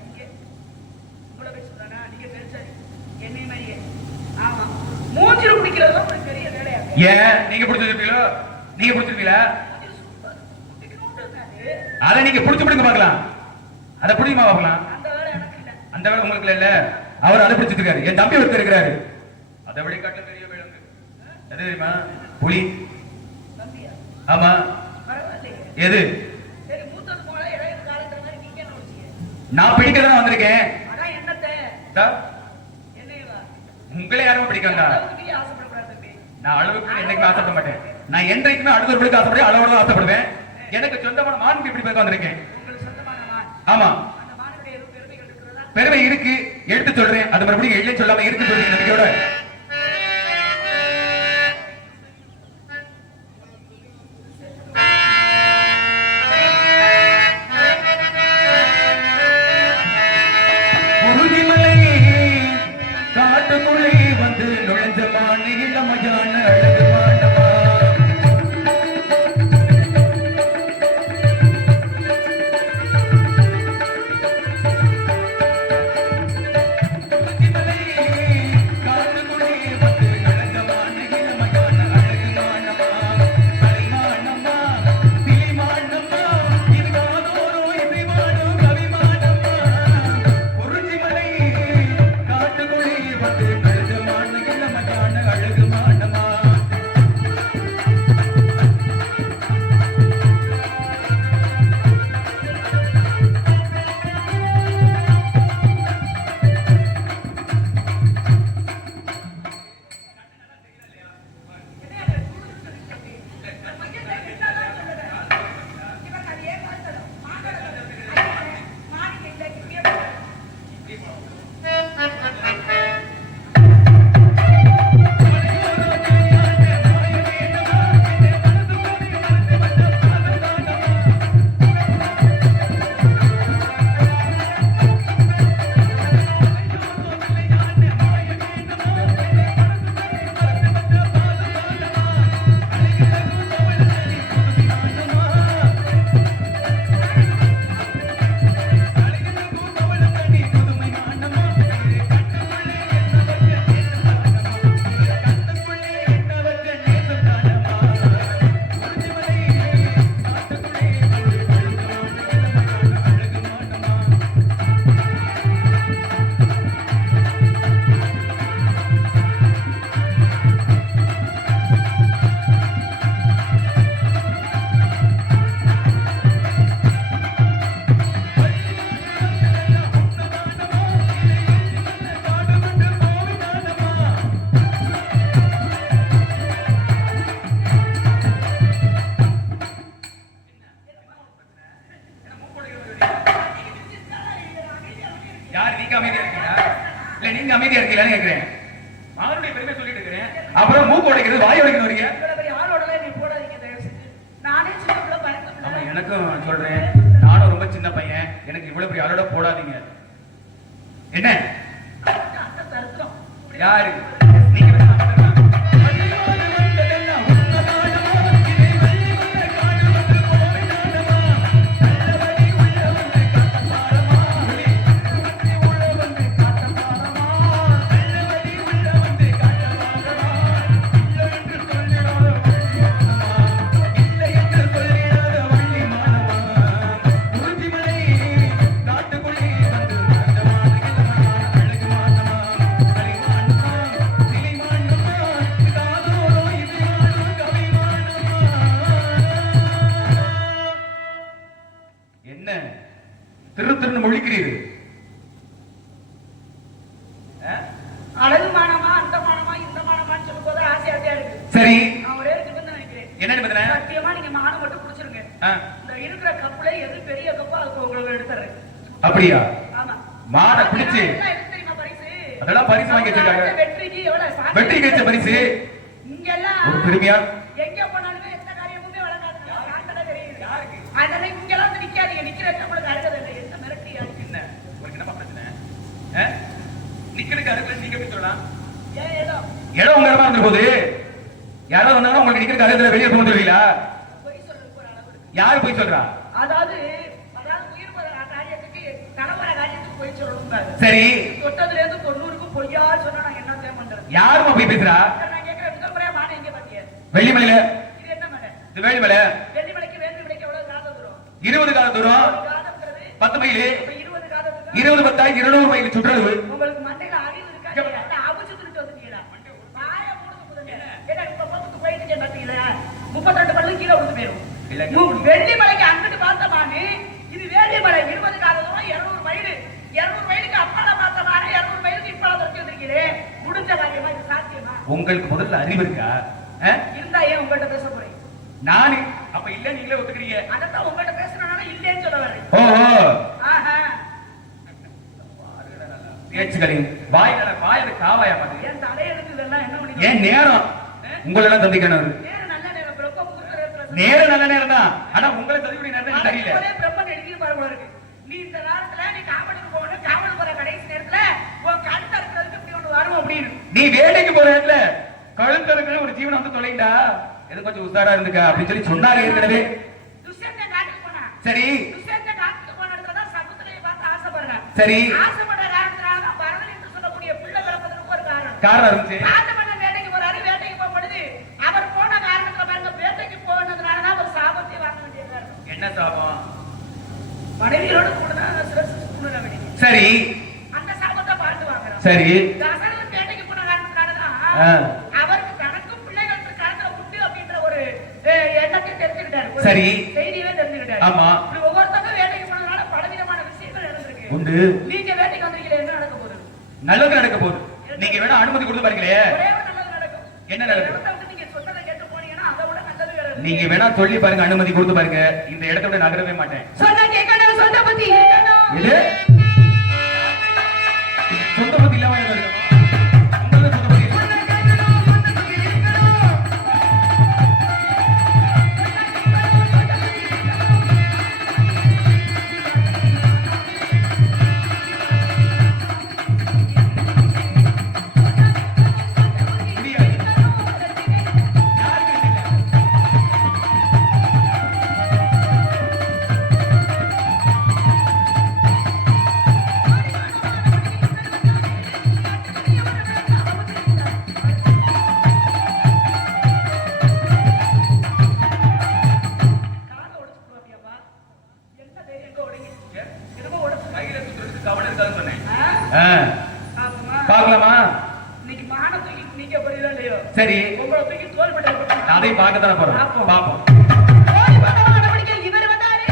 இங்க உங்களை போய் சொல்றானா? நீங்க பெருசாரி என்னை மாதிரியே. ஆமா, மூஞ்சிரு குடிக்கிறதுலாம் ஒரு பெரிய வேலையா இருக்கு. ஏன் நீங்க பிடிச்சி வச்சிருப்பீங்களோ? நீங்க பிடிச்சிருப்பீங்களா? மூஞ்சிரு சூப்பர். குடிக்கணும்னு இருக்காது. அதை நீங்க பிடிச்சு பிடிங்க பார்க்கலாம். அதை பிடிக்குமா பார்க்கலாம். அந்த வேலை எனக்கு இல்ல. அந்த வேலை உங்களுக்கு இல்ல. அவர் அதை பிடிச்சிட்டு இருக்காரு. என் தம்பி ஒருத்தர் இருக்கிறாரு. அதை விட காட்டுல பெரிய விலங்கு எது தெரியுமா? புலி. தம்பியா? ஆமா. பரவாயில்லையே. எது? சரி, மூத்தது போல இடையில காலத்துல மாதிரி நீங்க என்ன வச்சீங்க? நான் பிடிக்கதான் வந்திருக்கேன். அதான் என்னத்தை? தா, என்னையவா? உங்களே யாரும் பிடிக்காங்க. அளவுக்கு நீ ஆசைப்படக்கூடாது தம்பி. நான் அளவுக்கு என்னைக்குமே ஆசைப்பட மாட்டேன். நான் என்றைக்குமே அடுத்தவர்களுக்கு ஆசைப்பட அளவோட ஆசைப்படுவேன். எனக்கு சொந்தமான மான்கு இப்படி பார்க்க வந்திருக்கேன். உங்களுக்கு சொந்தமான மான். ஆமா, அந்த மானுடைய எதுவும் பெருமைகள் இருக்கிறதா? பெருமை இருக்கு. எடுத்து சொல்றேன். அது மறுபடியும் இல்லைன்னு சொல்லாம இருக்கு சொல்றீங்க நம்பிக்கையோட. உறுதிமலை காட்டுக்குள்ளே வந்து நுழைஞ்ச மானி இளமையான அழகு மானமா. யார் நீங்க அமைதியா இருக்கீங்களா? இல்ல நீங்க அமைதியா இருக்கீங்களான்னு கேக்குறேன். மானுடைய பெருமை சொல்லிட்டு இருக்கிறேன். அப்புறம் மூக்கு உடைக்கிறது வாய் உடைக்கிறது வரீங்க. இவ்வளவு பெரிய ஆளோடலாம் நீ போடாதீங்க தயவு செஞ்சு. நானே சின்ன பிள்ளை ஆமா, பயந்து எனக்கும் சொல்றேன். நானும் ரொம்ப சின்ன பையன். எனக்கு இவ்வளவு பெரிய ஆளோட போடாதீங்க. என்ன அந்த தருத்தம். யாரு நீங்க வேணா அமைதியா இருங்க. என்ன திரு திருன்னு முழிக்கிறீரு? அழகு மானமா அந்த மானமா இந்த மானமான்னு சொல்லும் போது ஆசை ஆசையா இருக்கு. சரி, நான் ஒரே ஒரு நிபந்தனை நினைக்கிறேன். என்ன நிபந்தனை? சத்தியமா நீங்க மானம் மட்டும் குடிச்சிருங்க. ஆ, இந்த இருக்கிற கப்புல எது பெரிய கப்போ அதுக்கு உங்களுக்கு எடுத்துறேன். அப்படியா? ஆமா, மாடை பிடிச்சு எல்லாம் எதுக்கு தெரியுமா பரிசு? அதெல்லாம் பரிசு வாங்கி வச்சிருக்காங்க. வெற்றிக்கு எவ்வளவு சாமி- வெற்றி கிடைச்ச பரிசு இங்கெல்லாம் ஒரு பெருமையா? எங்க போனாலுமே எந்த காரியமுமே வழங்காது. காட்டதான் தெரியுது. அதனால இங்கெல்லாம் வந்து நிக்காதீங்க. நிக்கிற நம்மளுக்கு அழகது இல்லை. என்ன மிரட்டியா? என்ன உங்களுக்கு என்னப்பா பிரச்சனை? நிக்கிறதுக்கு அதுக்குள்ள நீங்க எப்படி சொல்லலாம்? ஏன் ஏதோ இடம் உங்க இடமா இருந்த போது யாராவது வந்தாங்கன்னா உங்களுக்கு நிக்கிற காரியத்துல வெளியே போக சொல்லுவீங்களா? பொய் சொல்றதுக்கு ஒரு அளவு இருக்கு. யாரு போய் சொல்றா? அதாவது உயிர் காரியத்துக்கு கணவர காரியத்துக்கு பொய் சொல்லணும். சரி, தொட்டதுல இருந்து 90க்கு பொய்யா சொன்னா நான் என்ன பண்றது? யாருமா போய் பேசுறா? நான் கேக்குறேன், விதம்பரையா மானை எங்க பாத்தியா? வெள்ளிமலையில. இது என்ன மலை? இது வேலிமலை. வெள்ளிமலைக்கு வேலிமலைக்கு எவ்வளவு காதம் தூரம்? 20 காத தூரம். காதம்ங்கிறது 10 மைல். இப்ப 20 காதம் 20 10 200 மைல் சுற்றளவு. உங்களுக்கு மண்டையில அறிவு இருக்கா? அபுச்சு துட்டு வந்துட்டீங்களா? வாய மூடுது முதல்ல. ஏன்னா இப்ப பக்கத்து போயிட்டு பாத்தீங்களா? 32 பல்லு கீழே விழுந்து போயிரும். வெள்ளிமலைக்கு அங்கிட்டு பார்த்தமானு இது வேலிமலை 20 காதம் 200 மைல். 200 மைலுக்கு அப்பால பார்த்தமான 200 மைலுக்கு இப்ப வந்து வந்திருக்கீங்களே. முடிஞ்ச காரியமா இது சாத்தியமா? உங்களுக்கு முதல்ல அறிவு இருக்கா? இருந்தா ஏன் உங்கள்ட்ட பேச போறீங்க? நானு அப்ப இல்ல நீங்களே ஒத்துக்கிறீங்க. அதத்தான் உங்கள்ட்ட பேசுறனால இல்லைன்னு சொல்ல வரேன். ஓஹோ, ஆஹா, பேச்சுகளின் வாயில காவாயா மாதிரி. என் தலையெழுத்து இதெல்லாம் என்ன பண்ணி ஏன் நேரம் உங்களெல்லாம் சந்திக்கணும். நேரம் நல்ல நேரம் பிரம்ம முகூர்த்த நேரம் நல்ல நேரம் தான். ஆனா உங்களை சந்திக்கூடிய நேரம் எனக்கு தெரியல. பிரம்மன் எழுதி பாருங்க இருக்கு. நீ இந்த நேரத்துல நீ காவலுக்கு போகணும். காவல் போற கடைசி நேரத்துல உன் கழுத்த இருக்கிறதுக்கு இப்படி ஒண்ணு வரும் அப்படின்னு. நீ வேலைக்கு போற இடத்துல கழுத்து இருக்கிற ஒரு ஜீவனை வந்து தொலைண்டா, எது கொஞ்சம் உஷாரா இருந்துக்கா அப்படின்னு சொல்லி சொன்னாரு ஏற்கனவே. துஷ்யந்த காட்டுக்கு போனா. சரி, துஷ்யந்த காட்டுக்கு போன இடத்துல தான் சகுந்தலையை பார்த்து ஆசைப்படுறான். சரி, ஆசைப்படுற காரணத்தினால தான் பரதன் என்று சொல்லக்கூடிய பிள்ளை பிறப்பதற்கு ஒரு காரணம். காரணம் இருந்துச்சு. ராஜமன்னன் வேட்டைக்கு போறாரு. வேட்டைக்கு போகும்பொழுது அவர் போன காரணத்துல பாருங்க, வேட்டைக்கு போனதுனாலதான் ஒரு சாபத்தை வாங்க வேண்டியதா இருக்கும். என்ன சாபம்? மனைவியோடு கூட தான் சிரசு சுக்குனர வேண்டியது. சரி, அந்த சாபத்தை பார்த்து வாங்குறான். சரி, தசரதன் வேட்டைக்கு போன காரணத்தினாலதான் அவருக்கு தனக்கும் பிள்ளைகளுக்கு காலத்துல உண்டு அப்படின்ற ஒரு எண்ணத்தை தெரிஞ்சுக்கிட்டாரு. சரி, செய்தியே தெரிஞ்சுக்கிட்டாரு. ஆமா, இப்படி ஒவ்வொருத்தரும் வேட்டைக்கு போனதுனால பலவிதமான விஷயங்கள் நடந்திருக்கு. உண்டு. நீங்க வேட்டைக்கு வந்திருக்கீங்க, என்ன நடக்க போகுது? நல்லது நடக்க போகுது. நீங்க வேணா அனுமதி கொடுத்து பாருங்களே. ஒரே ஒரு நல்லது நடக்கும். என்ன நடக்கும்? இடத்தை விட்டு நீங்க சொன்னதை கேட்டு போனீங்கன்னா அதை விட நல்லது வேற இருக்கு. நீங்க வேணா சொல்லி பாருங்க, அனுமதி கொடுத்து பாருங்க. இந்த இடத்த விட நகரவே மாட்டேன். சொன்னா கேட்கணும், சொந்த பத்தி கேட்கணும். இது சொந்த பத்தி இல்லாம இருக்கணும். உங்களுக்கு சொந்த பத்தி இருக்கு. முடியாது. யாருக்கும் இல்லை. காலை உடைச்சு போடுவாப்பியாப்பா. என்ன தைரியம் எங்க உடைங்க? என்னமோ உடைச்சு. கையில சுத்துறதுக்கு கவனம் இருக்காதுன்னு சொன்னேன். பாப்போமா? பார்க்கலாமா? இன்னைக்கு மான தூக்கி நீங்க போறீங்களா இல்லையோ? சரி, உங்களை தூக்கி தோள்பட்டை போட்டு அதையும் பார்க்க தானே போறோம். பார்ப்போம். பார்ப்போம். ஓடி போனவா நடவடிக்கை இவர் வந்தாரு.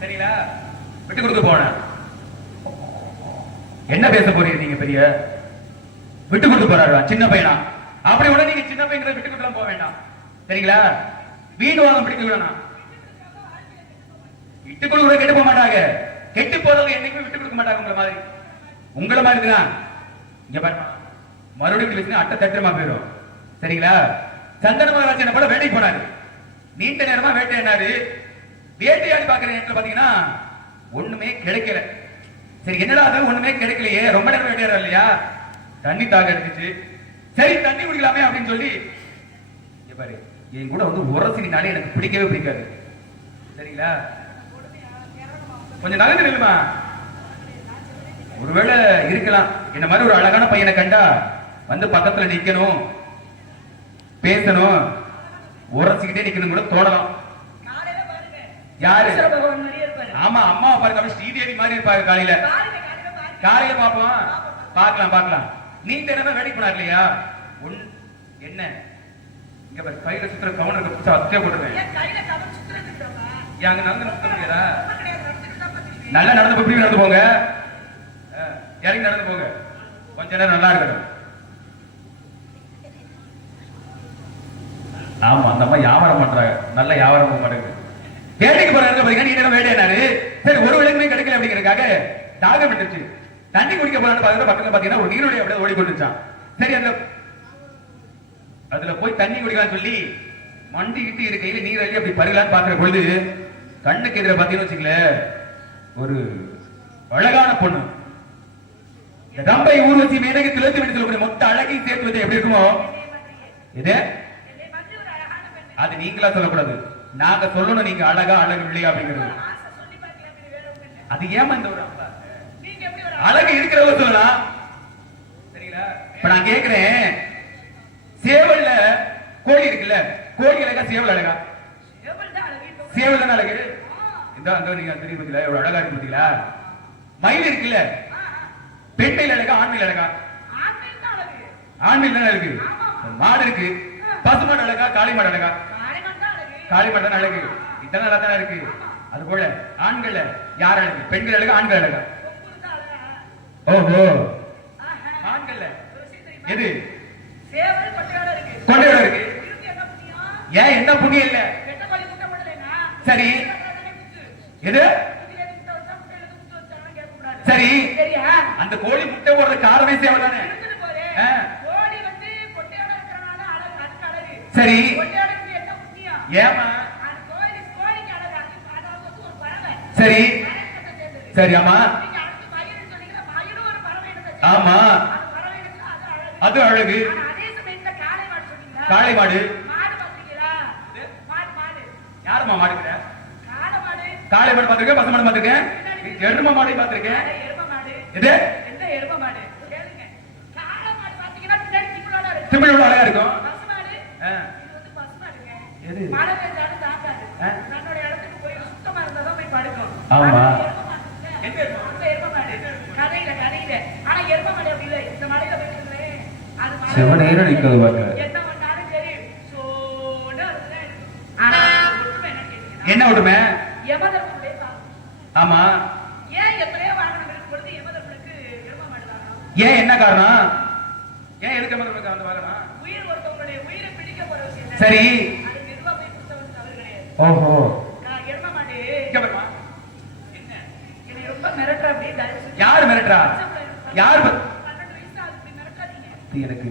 சரிங்களா? விட்டு கொடுக்க போன என்ன பேச போறீங்க நீங்க? பெரிய விட்டு கொடுத்து போறாரு சின்ன பையனா? அப்படி உடனே நீங்க சின்ன பையன் விட்டு கொடுக்கலாம் போக வேண்டாம். சரிங்களா? வீடு வாங்க பிடிக்க வேணாம். விட்டு கொடுக்க கெட்டு போக மாட்டாங்க. கெட்டு போறவங்க என்னைக்குமே விட்டு கொடுக்க மாட்டாங்க. உங்களை மாதிரி தான். இங்க பாருங்க, மறுபடியும் பேசினா அட்டை தட்டுமா போயிடும். சரிங்களா? சந்தன மகாராஜ் என்ன போல வேட்டைக்கு போனாரு. நீண்ட நேரமா வேட்டையாடினாரு. வேட்டையாடி பாக்குற நேரத்துல பாத்தீங்கன்னா ஒண்ணுமே கிடைக்கல. சரி, என்னடா அது ஒண்ணுமே கிடைக்கலையே, ரொம்ப நேரம் வேட்டையாடுறா இல்லையா, தண்ணி தாக எடுத்துச்சு. சரி, தண்ணி குடிக்கலாமே அப்படின்னு சொல்லி பாரு, என் கூட வந்து உரசினாலே எனக்கு பிடிக்கவே பிடிக்காது. சரிங்களா? கொஞ்சம் நகர்ந்து நில்லுமா. ஒருவேளை இருக்கலாம், என்ன மாதிரி ஒரு அழகான பையனை கண்டா வந்து பக்கத்துல நிக்கணும், பேசணும், உரசிக்கிட்டே நிக்கணும் கூட தோணலாம். யாரு? ஆமா, அம்மா பாருங்க, அப்படி ஸ்ரீதேவி மாதிரி இருப்பாங்க. காலையில காலையில பாப்போம், பாக்கலாம் பாக்கலாம். நீங்க என்ன வேலைக்கு போனார் இல்லையா? என்ன இங்க பாரு, கையில சுத்துற கவுனருக்கு புடிச்சா அத்தியா போட்டுருவேன். அங்க நடந்து சுத்த முடியாதா? நல்லா நடந்து போய் நடந்து போங்க, இறங்கி நடந்து போங்க, கொஞ்ச நேரம் நல்லா இருக்கணும். ஆமா, அந்த அம்மா வியாபாரம் பண்றாங்க, நல்ல வியாபாரம் போக மாட்டேங்குது. வேட்டைக்கு போறாங்க பாத்தீங்கன்னா, நீ என்ன வேட்டையானாரு. சரி, ஒரு விலங்குமே கிடைக்கல அப்படிங்கிறதுக்காக தாகம் விட்டுருச்சு. தண்ணி குடிக்க போறான்னு பக்கத்துல பாத்தீங்கன்னா ஒரு நீரோடை அப்படியே ஓடிக்கொண்டுச்சான். சரி, அதுல போய் தண்ணி குடிக்கலாம் சொல்லி மண்டிக்கிட்டு இருக்கையில நீர் அள்ளி அப்படி பருகலான்னு பாக்குற பொழுது கண்ணுக்கு எதிர பாத்தீங்கன்னு வச்சுக்கல, ஒரு அழகான பொண்ணு. ரம்பை ஊர்வசி மேனகை திலத்து விட்டு சொல்லக்கூடிய மொத்த அழகையும் சேர்த்து வச்சு எப்படி இருக்குமோ இது, அது நீங்களா சொல்லக்கூடாது, நாங்க சொல்லணும். நீங்க அழகா அழகு இல்லையா அப்படிங்கிறது. அது ஏமா இந்த ஒரு அழகு இருக்கிறவங்க சொல்லலாம். சரிங்களா? இப்ப நான் கேக்குறேன், சேவல்ல கோழி இருக்குல்ல, கோழி அழகா சேவல் அழகா? சேவல் தானே அழகு. இந்த அங்க நீங்க தெரியும் பாத்தீங்களா, எவ்வளவு அழகா இருக்கு பாத்தீங்களா? மயில் இருக்குல்ல, பெண்மையில் அழகா ஆண்மையில் அழகா? ஆண்மையில் தானே இருக்கு. மாடு இருக்கு, பசுமாடு அழகா காளை மாடு அழகா? காளை மாடு தானே அழகு. இதெல்லாம் நல்லா தானே இருக்கு. அது போல ஆண்கள் யார் அழகு? பெண்கள் அழகா ஆண்கள் அழகா? ஓஹோ, ஆண்கள் எது? கொண்டையோட இருக்கு. ஏன், என்ன புண்ணியம் இல்ல? சரி, எது? சரி, அந்த கோழி முட்டை போடுற காரமே சேவல் தானே? சரி, ஏமா? சரி சரி, ஆமா ஆமா, அது அழகு. காளை மாடு யாருமா மாடு? காளை மாடு பாத்திருக்கேன், பசு மாடு பாத்திருக்கேன், எரும மாடு பாத்திருக்கேன். இது திமிழ் அழகா இருக்கும். ஆமா, சிவனேர நிக்கிறது பாக்க. என்ன ஒட்டுமே? ஆமா, ஏன், என்ன காரணம்? ஏன் எதுக்கு எமதர்களுக்கு அந்த வாகனம்? சரி, ஓஹோ, யாரு மிரட்டா? யாரு? எனக்கு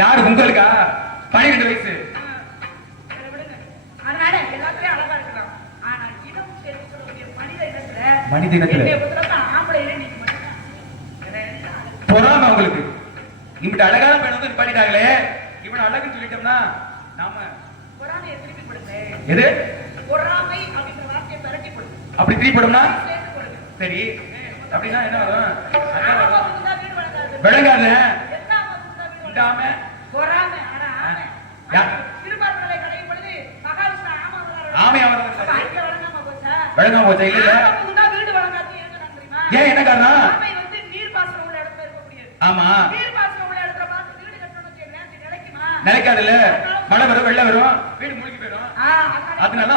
யாரு? உங்களுக்கா? 12 வயசு. மனித இனத்துல பொறாம உங்களுக்கு. இப்படி அழகான பெண் வந்து பண்ணிட்டாங்களே, இவனை அழகுன்னு சொல்லிட்டோம்னா நாம எது அப்படி தீப்படம்னா சரி, அப்படின்னா என்ன வரும்? விளங்காத ஆமை விளங்காம போச்சா? இல்ல, ஏன், என்ன காரணம்? ஆமா, நிலைக்காதுல்ல, மழை வரும், வெள்ளம் வரும், வீடு மூழ்கி போயிடும். அதனால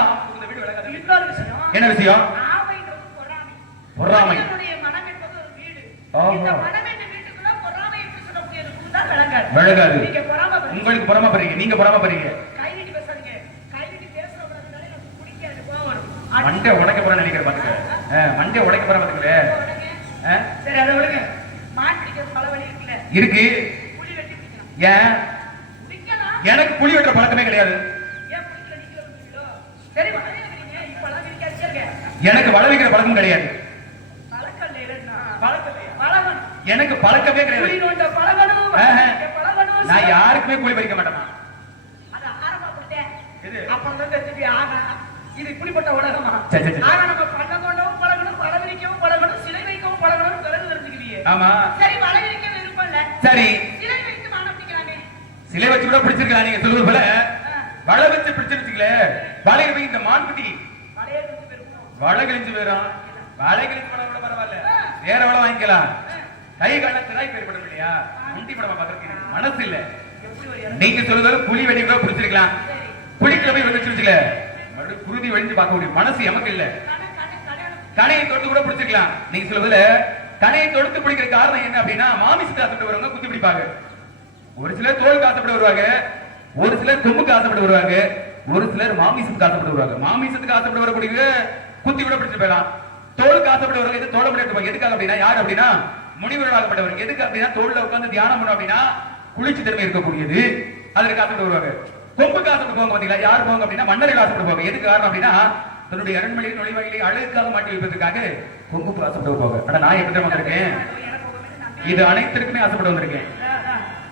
வீடு எப்படி விளங்காது? இன்னொரு விஷயம். என்ன விஷயம்? ஆமைன்றது பொறாமை. பொறாமை. மனிதனுடைய மனம் என்பது ஒரு வீடு. ஆஹா. இந்த மனம் என்ற வீட்டுக்குள்ள பொறாமை என்று சொல்லக்கூடியது தான் விளங்காது. விளங்காது. நீங்க பொறாமைப்படுறீங்க. உங்களுக்கு பொறாமைப்படுறீங்க, நீங்க பொறாமைப்படுறீங்க. கை நீட்டி பேசாதீங்க. கை நீட்டி பேசுறவங்கனால எனக்கு பிடிக்காது, கோவம் வரும். மண்டை உடைக்க போறேன்னு நினைக்கிற பாத்துக்க. மண்டை உடைக்க போற பாத்துக்கல. சரி, அதை விடுங்க. மான் பிடிக்கிறது பல வழி இருக்குல்ல. இருக்கு. புலி வெட்டி பிடிக்கலாம். ஏன்? பிடிக்கலாம். எனக்கு புலி வெட்டுற பழக்கமே கிடையாது. ஏன் பிடிக்கல? நீங்க பிடிக்கலோ? சரி, வளையலுங்கிறீங்க. இப்பெல்லாம் பிடிக்காதே இருக்க. எனக்கு வள வைக்கிற பழக்கம் கிடையாது. பழக்கம் இல்லைன்னா பழக்கம் இல்லையா? பழகணும். எனக்கு பழக்கமே புலி கிடையாது. நோண்ட பழகணும். பழகணும். நான் யாருக்குமே புலி பறிக்க மாட்டேன். அது ஆரம்பா கொடுத்தேன். எது? அப்புறம் தான் தெரிஞ்சு ஆகா இது இப்படிப்பட்ட உலகமா? சரி, சரி. ஆனா நம்ம பண்ண கொண்டவும் பழகணும், பழவிரிக்கவும் பழகணும், சிலை வைக்கவும் பழகணும், பிறகு தெரிஞ்சுக்கிறியே. ஆமா. சரி, வளவிரிக்க விருப்பம் இல்ல. சரி. சிலை வைத்து மானம் பிடிக்கிறானே. சிலை வச்சு கூட பிடிச்சிருக்கலாம் நீங்க சொல்லுவது போல. வள வச்சு பிடிச்சிருச்சுங்களே. வளைய போய் இந்த மான்குட்டி வளையல் வச்சு பெருக்கணும். வளை கிழிஞ்சு போயிடும். வளை கிழிஞ்சு போனா கூட பரவாயில்ல, வேற வளை வாங்கிக்கலாம். கை கால திராய் ஏற்படும் இல்லையா? முண்டி படமா பார்க்கறதுக்கு எனக்கு மனசு இல்ல. எப்படி ஒரு இடம்? நீங்க சொல்லுவது புலி வெடி கூட பிடிச்சிருக்கலாம். புலிக்கிற போய் வந்துச்சுல மறுபடியும் குருதி வெடிஞ்சு பார்க்க முடியும். மனசு எமக்கு இல்ல. கணையை தொடுத்து கூட பிடிச்சிருக்கலாம். நீங்க சொல்லுவதுல கணையை தொடுத்து பிடிக்கிற காரணம் என்ன அப்படின்னா, மாமிசத்துக்கு ஆசைப்பட்டு வருவாங்க, குத்தி பிடிப்பாங்க. ஒரு சிலர் தோலுக்கு ஆசைப்பட்டு வருவாங்க, ஒரு சிலர் கொம்புக்கு ஆசைப்பட்டு வருவாங்க, ஒரு சிலர் மாமிசத்துக்கு ஆசைப்பட்டு வருவாங்க. மாமிசத்துக்கு ஆசைப்பட்டு வரக்கூடிய குத்தி கூட பிடிச்சு போயிடலாம். தோலுக்கு ஆசைப்பட்டு வருவாங்க, இது தோலை எடுத்துப்பாங்க. எதுக்காக அப்படின்னா, யார் அப்படின்னா முனிவர்களாகப்பட்டவர். எதுக்கு அப்படின்னா தோல்ல உட்கார்ந்து தியானம் பண்ணோம் அப்படின்னா குளிர்ச்சி தன்மை இருக்கக்கூடியது, அதற்கு ஆசைப்பட்டு வருவாங்க. கொம்புக்கு ஆசைப்பட்டு போவாங்க பாத்தீங்களா? யார் போவாங்க அப்படின்னா மன்னர்கள் ஆசைப்பட்டு போவாங்க. எதுக்கு காரணம் அப்படின்னா தன்னுடைய அரண்மனையில் நுழைவாயிலே அழகுக்காக மாட்டி வைப்பதற்காக கொம்புக்கு ஆசைப்பட்டு வருவாங்க. ஆனா நான் எப்படி வந்திருக்கேன்? இது அனைத்திற்குமே ஆசைப்பட்டு வந்திருக்கேன்.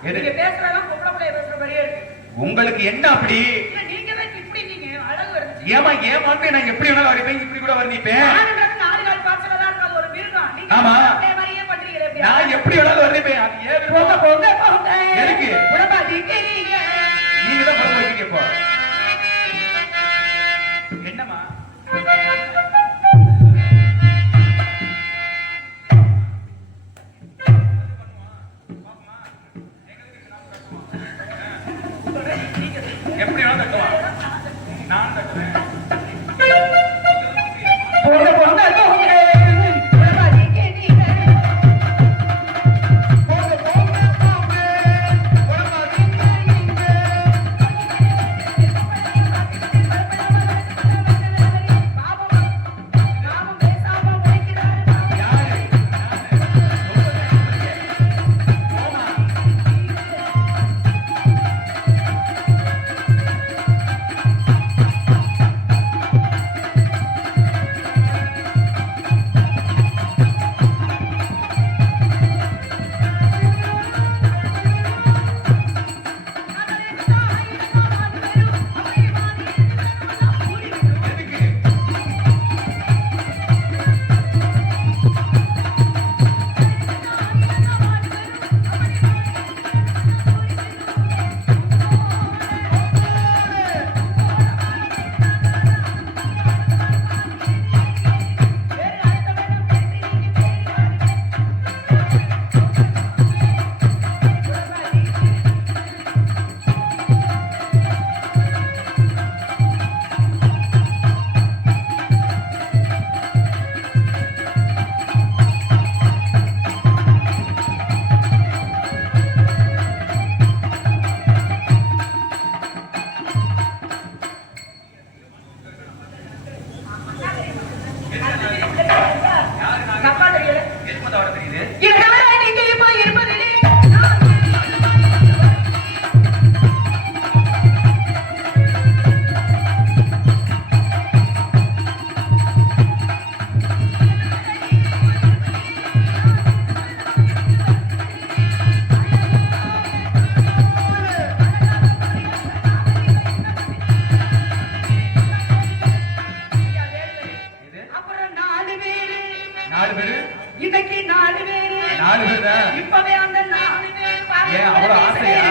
நீங்க பேசுறதெல்லாம் பொம்பளை பிள்ளைய பேசுற மாதிரியே இருக்கு. உங்களுக்கு என்ன அப்படி? இல்ல, நீங்க தான் இப்படி நீங்க அழகு வருது. ஏமா ஏமாந்து நான் எப்படி வேணாலும் வரைப்பேன், இப்படி கூட வர்ணிப்பேன். நானுன்றது நாலு கால் பாய்ச்சல தான் இருக்காது, ஒரு மிருகம். நீங்க ஆமா. அதே மாதிரியே பண்றீங்களே எப்படியா? நான் எப்படி வேணாலும் வர்ணிப்பேன். அது ஏன் போங்க விருப்பம்? போங்க போங்க. எதுக்கு? உடம்பா திக்கிறீங்க. நீங்க தான் படம் வைக்கிறீங்க இப்போ. என்னம்மா? எப்படி வேணாலும் தட்டுவான். நான் தட்டுவேன். போங்க போங்க போங்க. உடம்பா திக்கிறீங்க. போங்க போங்க போங்க. உடம்பா திக்கிறீங்க. பாவம் பேசாம முடிக்கிறாரு. யாரு? எதுக்கு? தப்பா தெரியல. எதுக்கு தவறு தெரியுது? இதனால நீங்க இப்ப இருப்பதிலே இது அப்புறம் 4 பேரு. 4 பேரு. இன்னைக்கு 4 பேரு. 4 பேர் தான். இப்பவே அந்த 4 பேரு பாருங்க. ஏன் அவ்வளவு ஆசையா?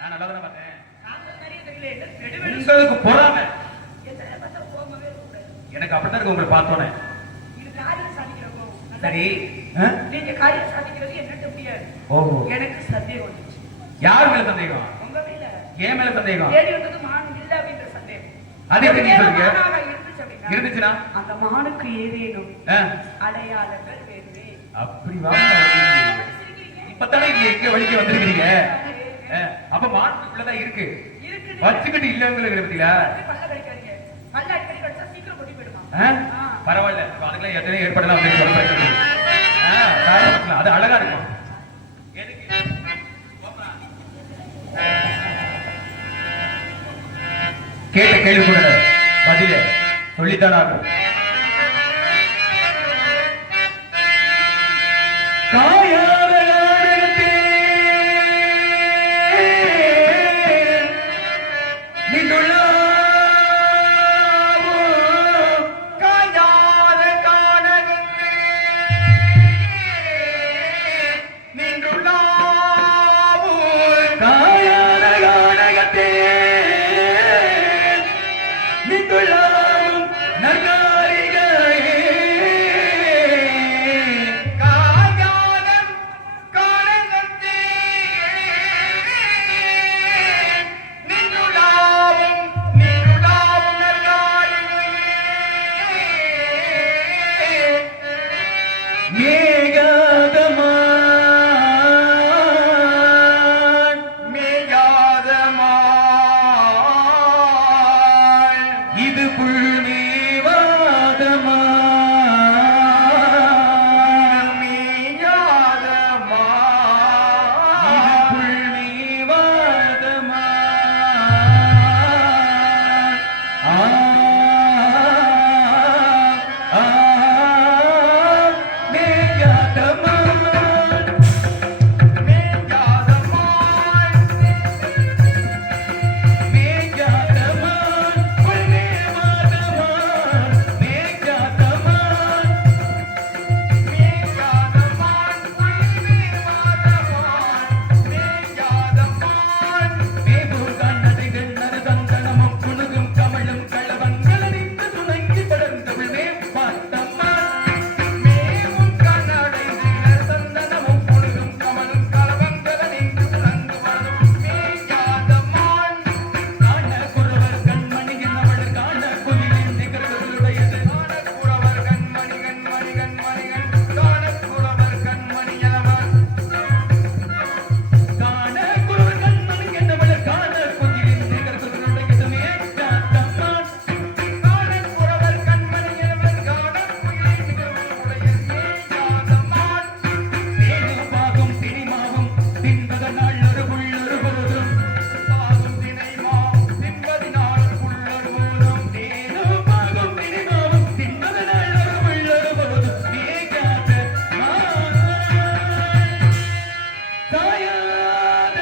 நான் நல்லா தானே பார்த்தேன். உங்களுக்கு பொறாமை. எனக்கு அப்படித்தான் இருக்கு உங்களை பார்த்தோன்னே. இது காரியம் சாதிக்கிற சரி ஆ? நீங்க காரியம் சாதிக்கிறது என்னட்டு முடியாது. ஓஹோ எனக்கு சந்தேகம் வந்துச்சு. யார் மேல சந்தேகம்? உங்க மேல ஏன் மேல சந்தேகம்? தேடி வந்தது மான் இல்ல அப்படின்ற சந்தேகம். அது எப்படி நீ சொல்றீங்க? மானாக இருந்துச்சு அப்படின்னா, இருந்துச்சுன்னா அந்த மானுக்கு ஏதேனும் ஆ, அடையாளங்கள் வேணுமே. அப்படி வாங்க இப்பதானே இங்க வழிக்கு வந்திருக்கீங்க. ஆ, அப்ப மாட்டுக்குள்ளதான் இருக்கு இருக்குது. வச்சுக்கிட்டு இல்லங்கிற பத்தியா? பல்ல கடிக்காதீங்க. பல்ல அடிக்கடி கடிச்சா சீக்கிரம் கொட்டி போயிடுமா. பரவாயில்ல இப்ப அதுக்கெல்லாம் எத்தனை ஏற்படலாம் அப்படின்னு சொல்ல பிரச்சனை இல்லை. தாராளமா இருக்கலாம். அது அழகா இருக்கும். எதுக்கு? கேட்ட கேள்வி கூட பதில சொல்லித்தான் ஆகும். காயாத நாடகத்தே நின்றுள்ளாவோ, காயாத கானகத்தே நின்றுள்ளாவோ, காயாத கானகத்தே நின்றுள்ளாவும் நன்னாரிகளே. காயாத கானகத்தே நின்றுள்ளாவும் நன்னாரிகளே. மேகாதமான் மேகாதமான் இது புல்மேவாதமான் மேகாதமான் இது புல்மேவாதமான். ஆ ஆ மேகாதமான் மேகாதமான் மேகாதமான் புல்மேவாதமான் மேகாதமான் மேகாதமான் புல்மேவாதமான் மேகாதமான் மேபூர் கண்ணதைகள் நறுதந்தனமும் புனுகும் கமழும் களவங்களறிந்து துணைக்கு படர்ந்தவள் மேற்பார்த்தம்மான் மேவும் கண்ணடைகள் சந்தனமும் புனுகும் கமழும் களவங்களறிந்து துணங்கு வளரும் மேகாதமான். காண குறவர் கண்மணி என்னவள் காண குயிலின் நிகழ்வுடையது காண குறவர் கண்மணி கண்மணி கண்மணிகள் காண குறவர் கண்மணி எனவன் காண குறவர் கண்மணி என்னவள் காண குயிலின் நிகழ்வுடையது மேகாதமான். காண குறவர் கண்மணி எனவன் காண குயிலின் நிகழ்வுடையது மேகாதமான். தேனும் பாகும் திணிமாவும் தின்பதனால் ஒரு புள்ளொரு போதும் பாகும் தினைமாவும் தின்பதினால் ஒரு புள்ளொரு போதும் தேனும் பாகும் திணிமாவும் தின்பதனால் ஒரு புள்ளொரு போதும் மேகாதமான். சாயாத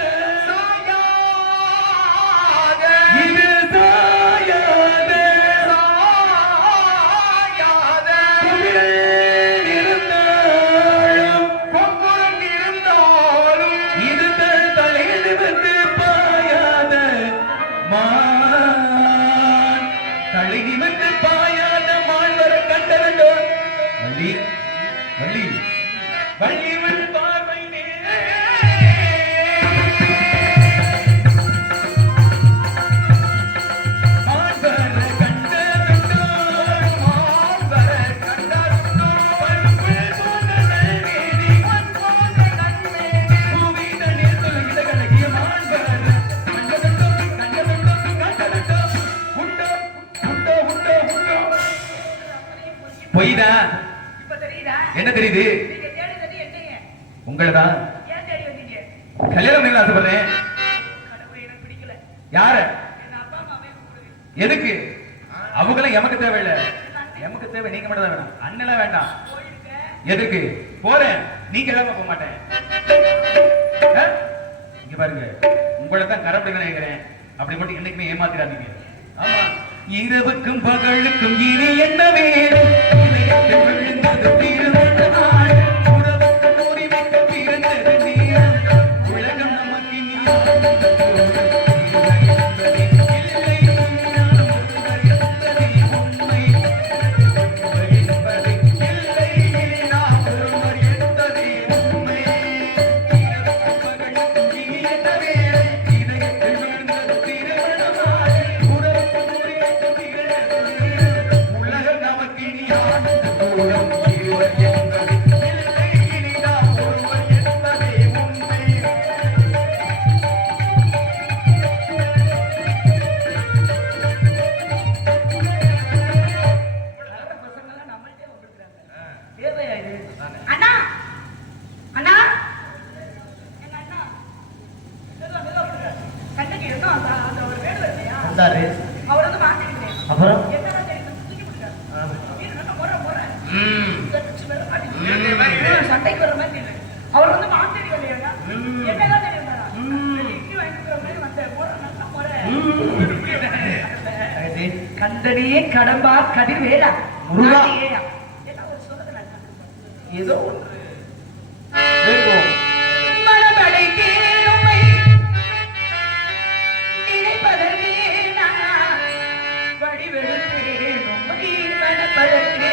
சாயாத இது சாயாத சாயாத குதிரையில் இருந்தாலும் கொம்புடன் இருந்தாலும் இது தன் தலையில் வந்து பாயாத மான். தலை நிமிர்ந்து பாயாத மான் வர கண்டவண்டோ வள்ளி வள்ளி வள்ளிவள் பார்வை நேரே. மான் வர கண்டவண்டோ மான் வர கண்டவண்டோ பண்புள் போன்ற நல்வேலி மண் போன்ற நன்மேனி பூவிதனில் சொல்கிற கலகிய மான் வர கண்டவண்டோ கண்டவண்டோ கண்டவண்டோ உண்டோ உண்டோ உண்டோ உண்டோ. பொய்தான். இப்ப தெரியுதா? என்ன தெரியுது? நீங்க தேடுறது என்னைய. உங்களதான் ஏன் தேடி வந்தீங்க? கல்யாணம் பண்ண ஆசைப்படுறேன். கடவுளே, எனக்கு பிடிக்கல. யார? என் அப்பா அம்மாவே கூப்பிடுது. எதுக்கு? அவங்களாம் எமக்கு தேவையில்ல. எமக்கு தேவை நீங்க மட்டும் தான் வேணும். அண்ணெல்லாம் வேண்டாம். போயிருக்க. எதுக்கு? போறேன். நீங்க இல்லாம போக மாட்டேன். ஆ? இங்க பாருங்க, உங்களை தான் கரப்படிகள் நினைக்கிறேன். அப்படி மட்டும் என்னைக்குமே ஏமாத்திடாதீங்க. ஆமா, இரவுக்கும் பகலுக்கும் இனி என்ன வேணும்? இதயத்தில் விழுந்தது திருமண நாள். உறவுக்கு உரிமைக்க பிறந்தது நேரம். உலகம் நமக்கு இனி உண்மை என்பது இல்லை. நாம் அண்ணா அண்ணா எங்க அண்ணா கண்ணுக்கு என்ன அந்த ஒரு வேடு இல்லையா வந்தாரு. அவர் வந்து மாட்டிக்கிட்டேன் அப்புறம் என்ன தெரியும் தூக்கி விட்டாரு சண்டைக்கு வர மாதிரி இல்லை. அவர் வந்து மாத்திரி இல்லையா என்னதான் தெரியும் கண்டனே கடம்பா கதிர் வேடா முருகா. எல்லாம் ஒரு சொல்லுங்க ஏதோ ஒன்று வேண்டும். மனமடைக்கே உம்மை நினைப்பதற்கே நான் வடிவெடுத்தேன் உம்மை மனப்பதற்கே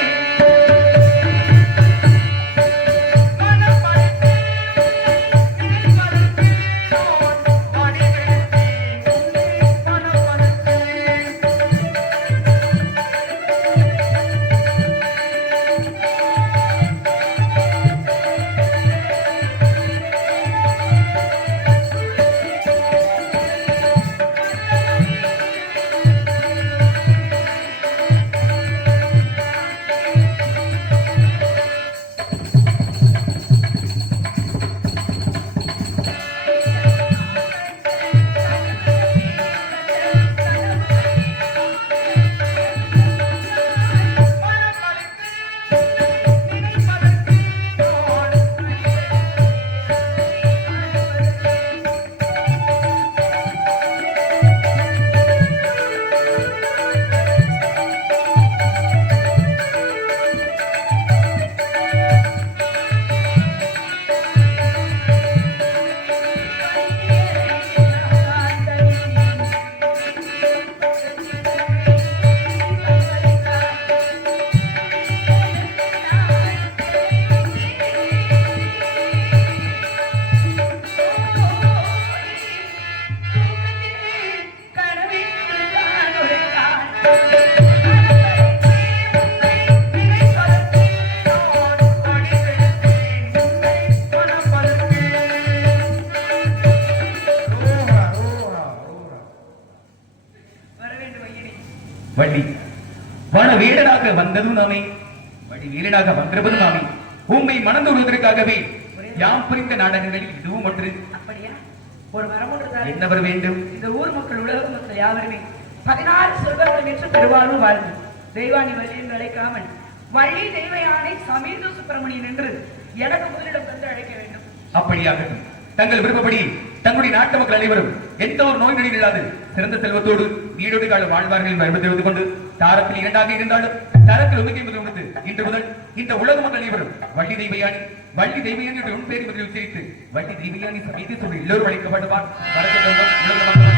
வள்ளி வன வீரனாக வந்ததும் நாமே, வழி வீரனாக வந்திருப்பதும் நாமே. உம்மை மணந்து விடுவதற்காகவே யாம் புரிந்த நாடகங்களில் இதுவும் ஒன்று. அப்படியா? ஒரு வரம் ஒன்று தாருங்கள். என்ன வர வேண்டும்? இந்த ஊர் மக்கள் உலக மக்கள் யாவருமே 16 செல்வங்களும் என்று பெருவாழ்வும் வாழ்ந்து தெய்வானி வள்ளி என்று அழைக்காமல் வள்ளி தெய்வ யானை சமீத சுப்பிரமணியன் என்று எனக்கு முதலிடம் தந்து அழைக்க வேண்டும். அப்படியாகட்டும். தங்கள் விருப்பப்படி தங்களுடைய நாட்டு மக்கள் அனைவரும் எந்த ஒரு நோய் நொடி இல்லாது சிறந்த செல்வத்தோடு நீடோடு காலம் வாழ்வார்கள் என்று தெரிந்து கொண்டு தாரத்தில் இரண்டாக இருந்தாலும் தரத்தில் ஒதுக்கி முதல் உணர்ந்து இன்று முதல் இந்த உலக மக்கள் அனைவரும் வள்ளி தெய்வயானி என்ற உன் பேரை முதலில் உச்சரித்து வள்ளி தெய்வயானி சமீதி சொல்லி எல்லோரும் அழைக்கப்படுவார். வரத்தை உலக மக்கள்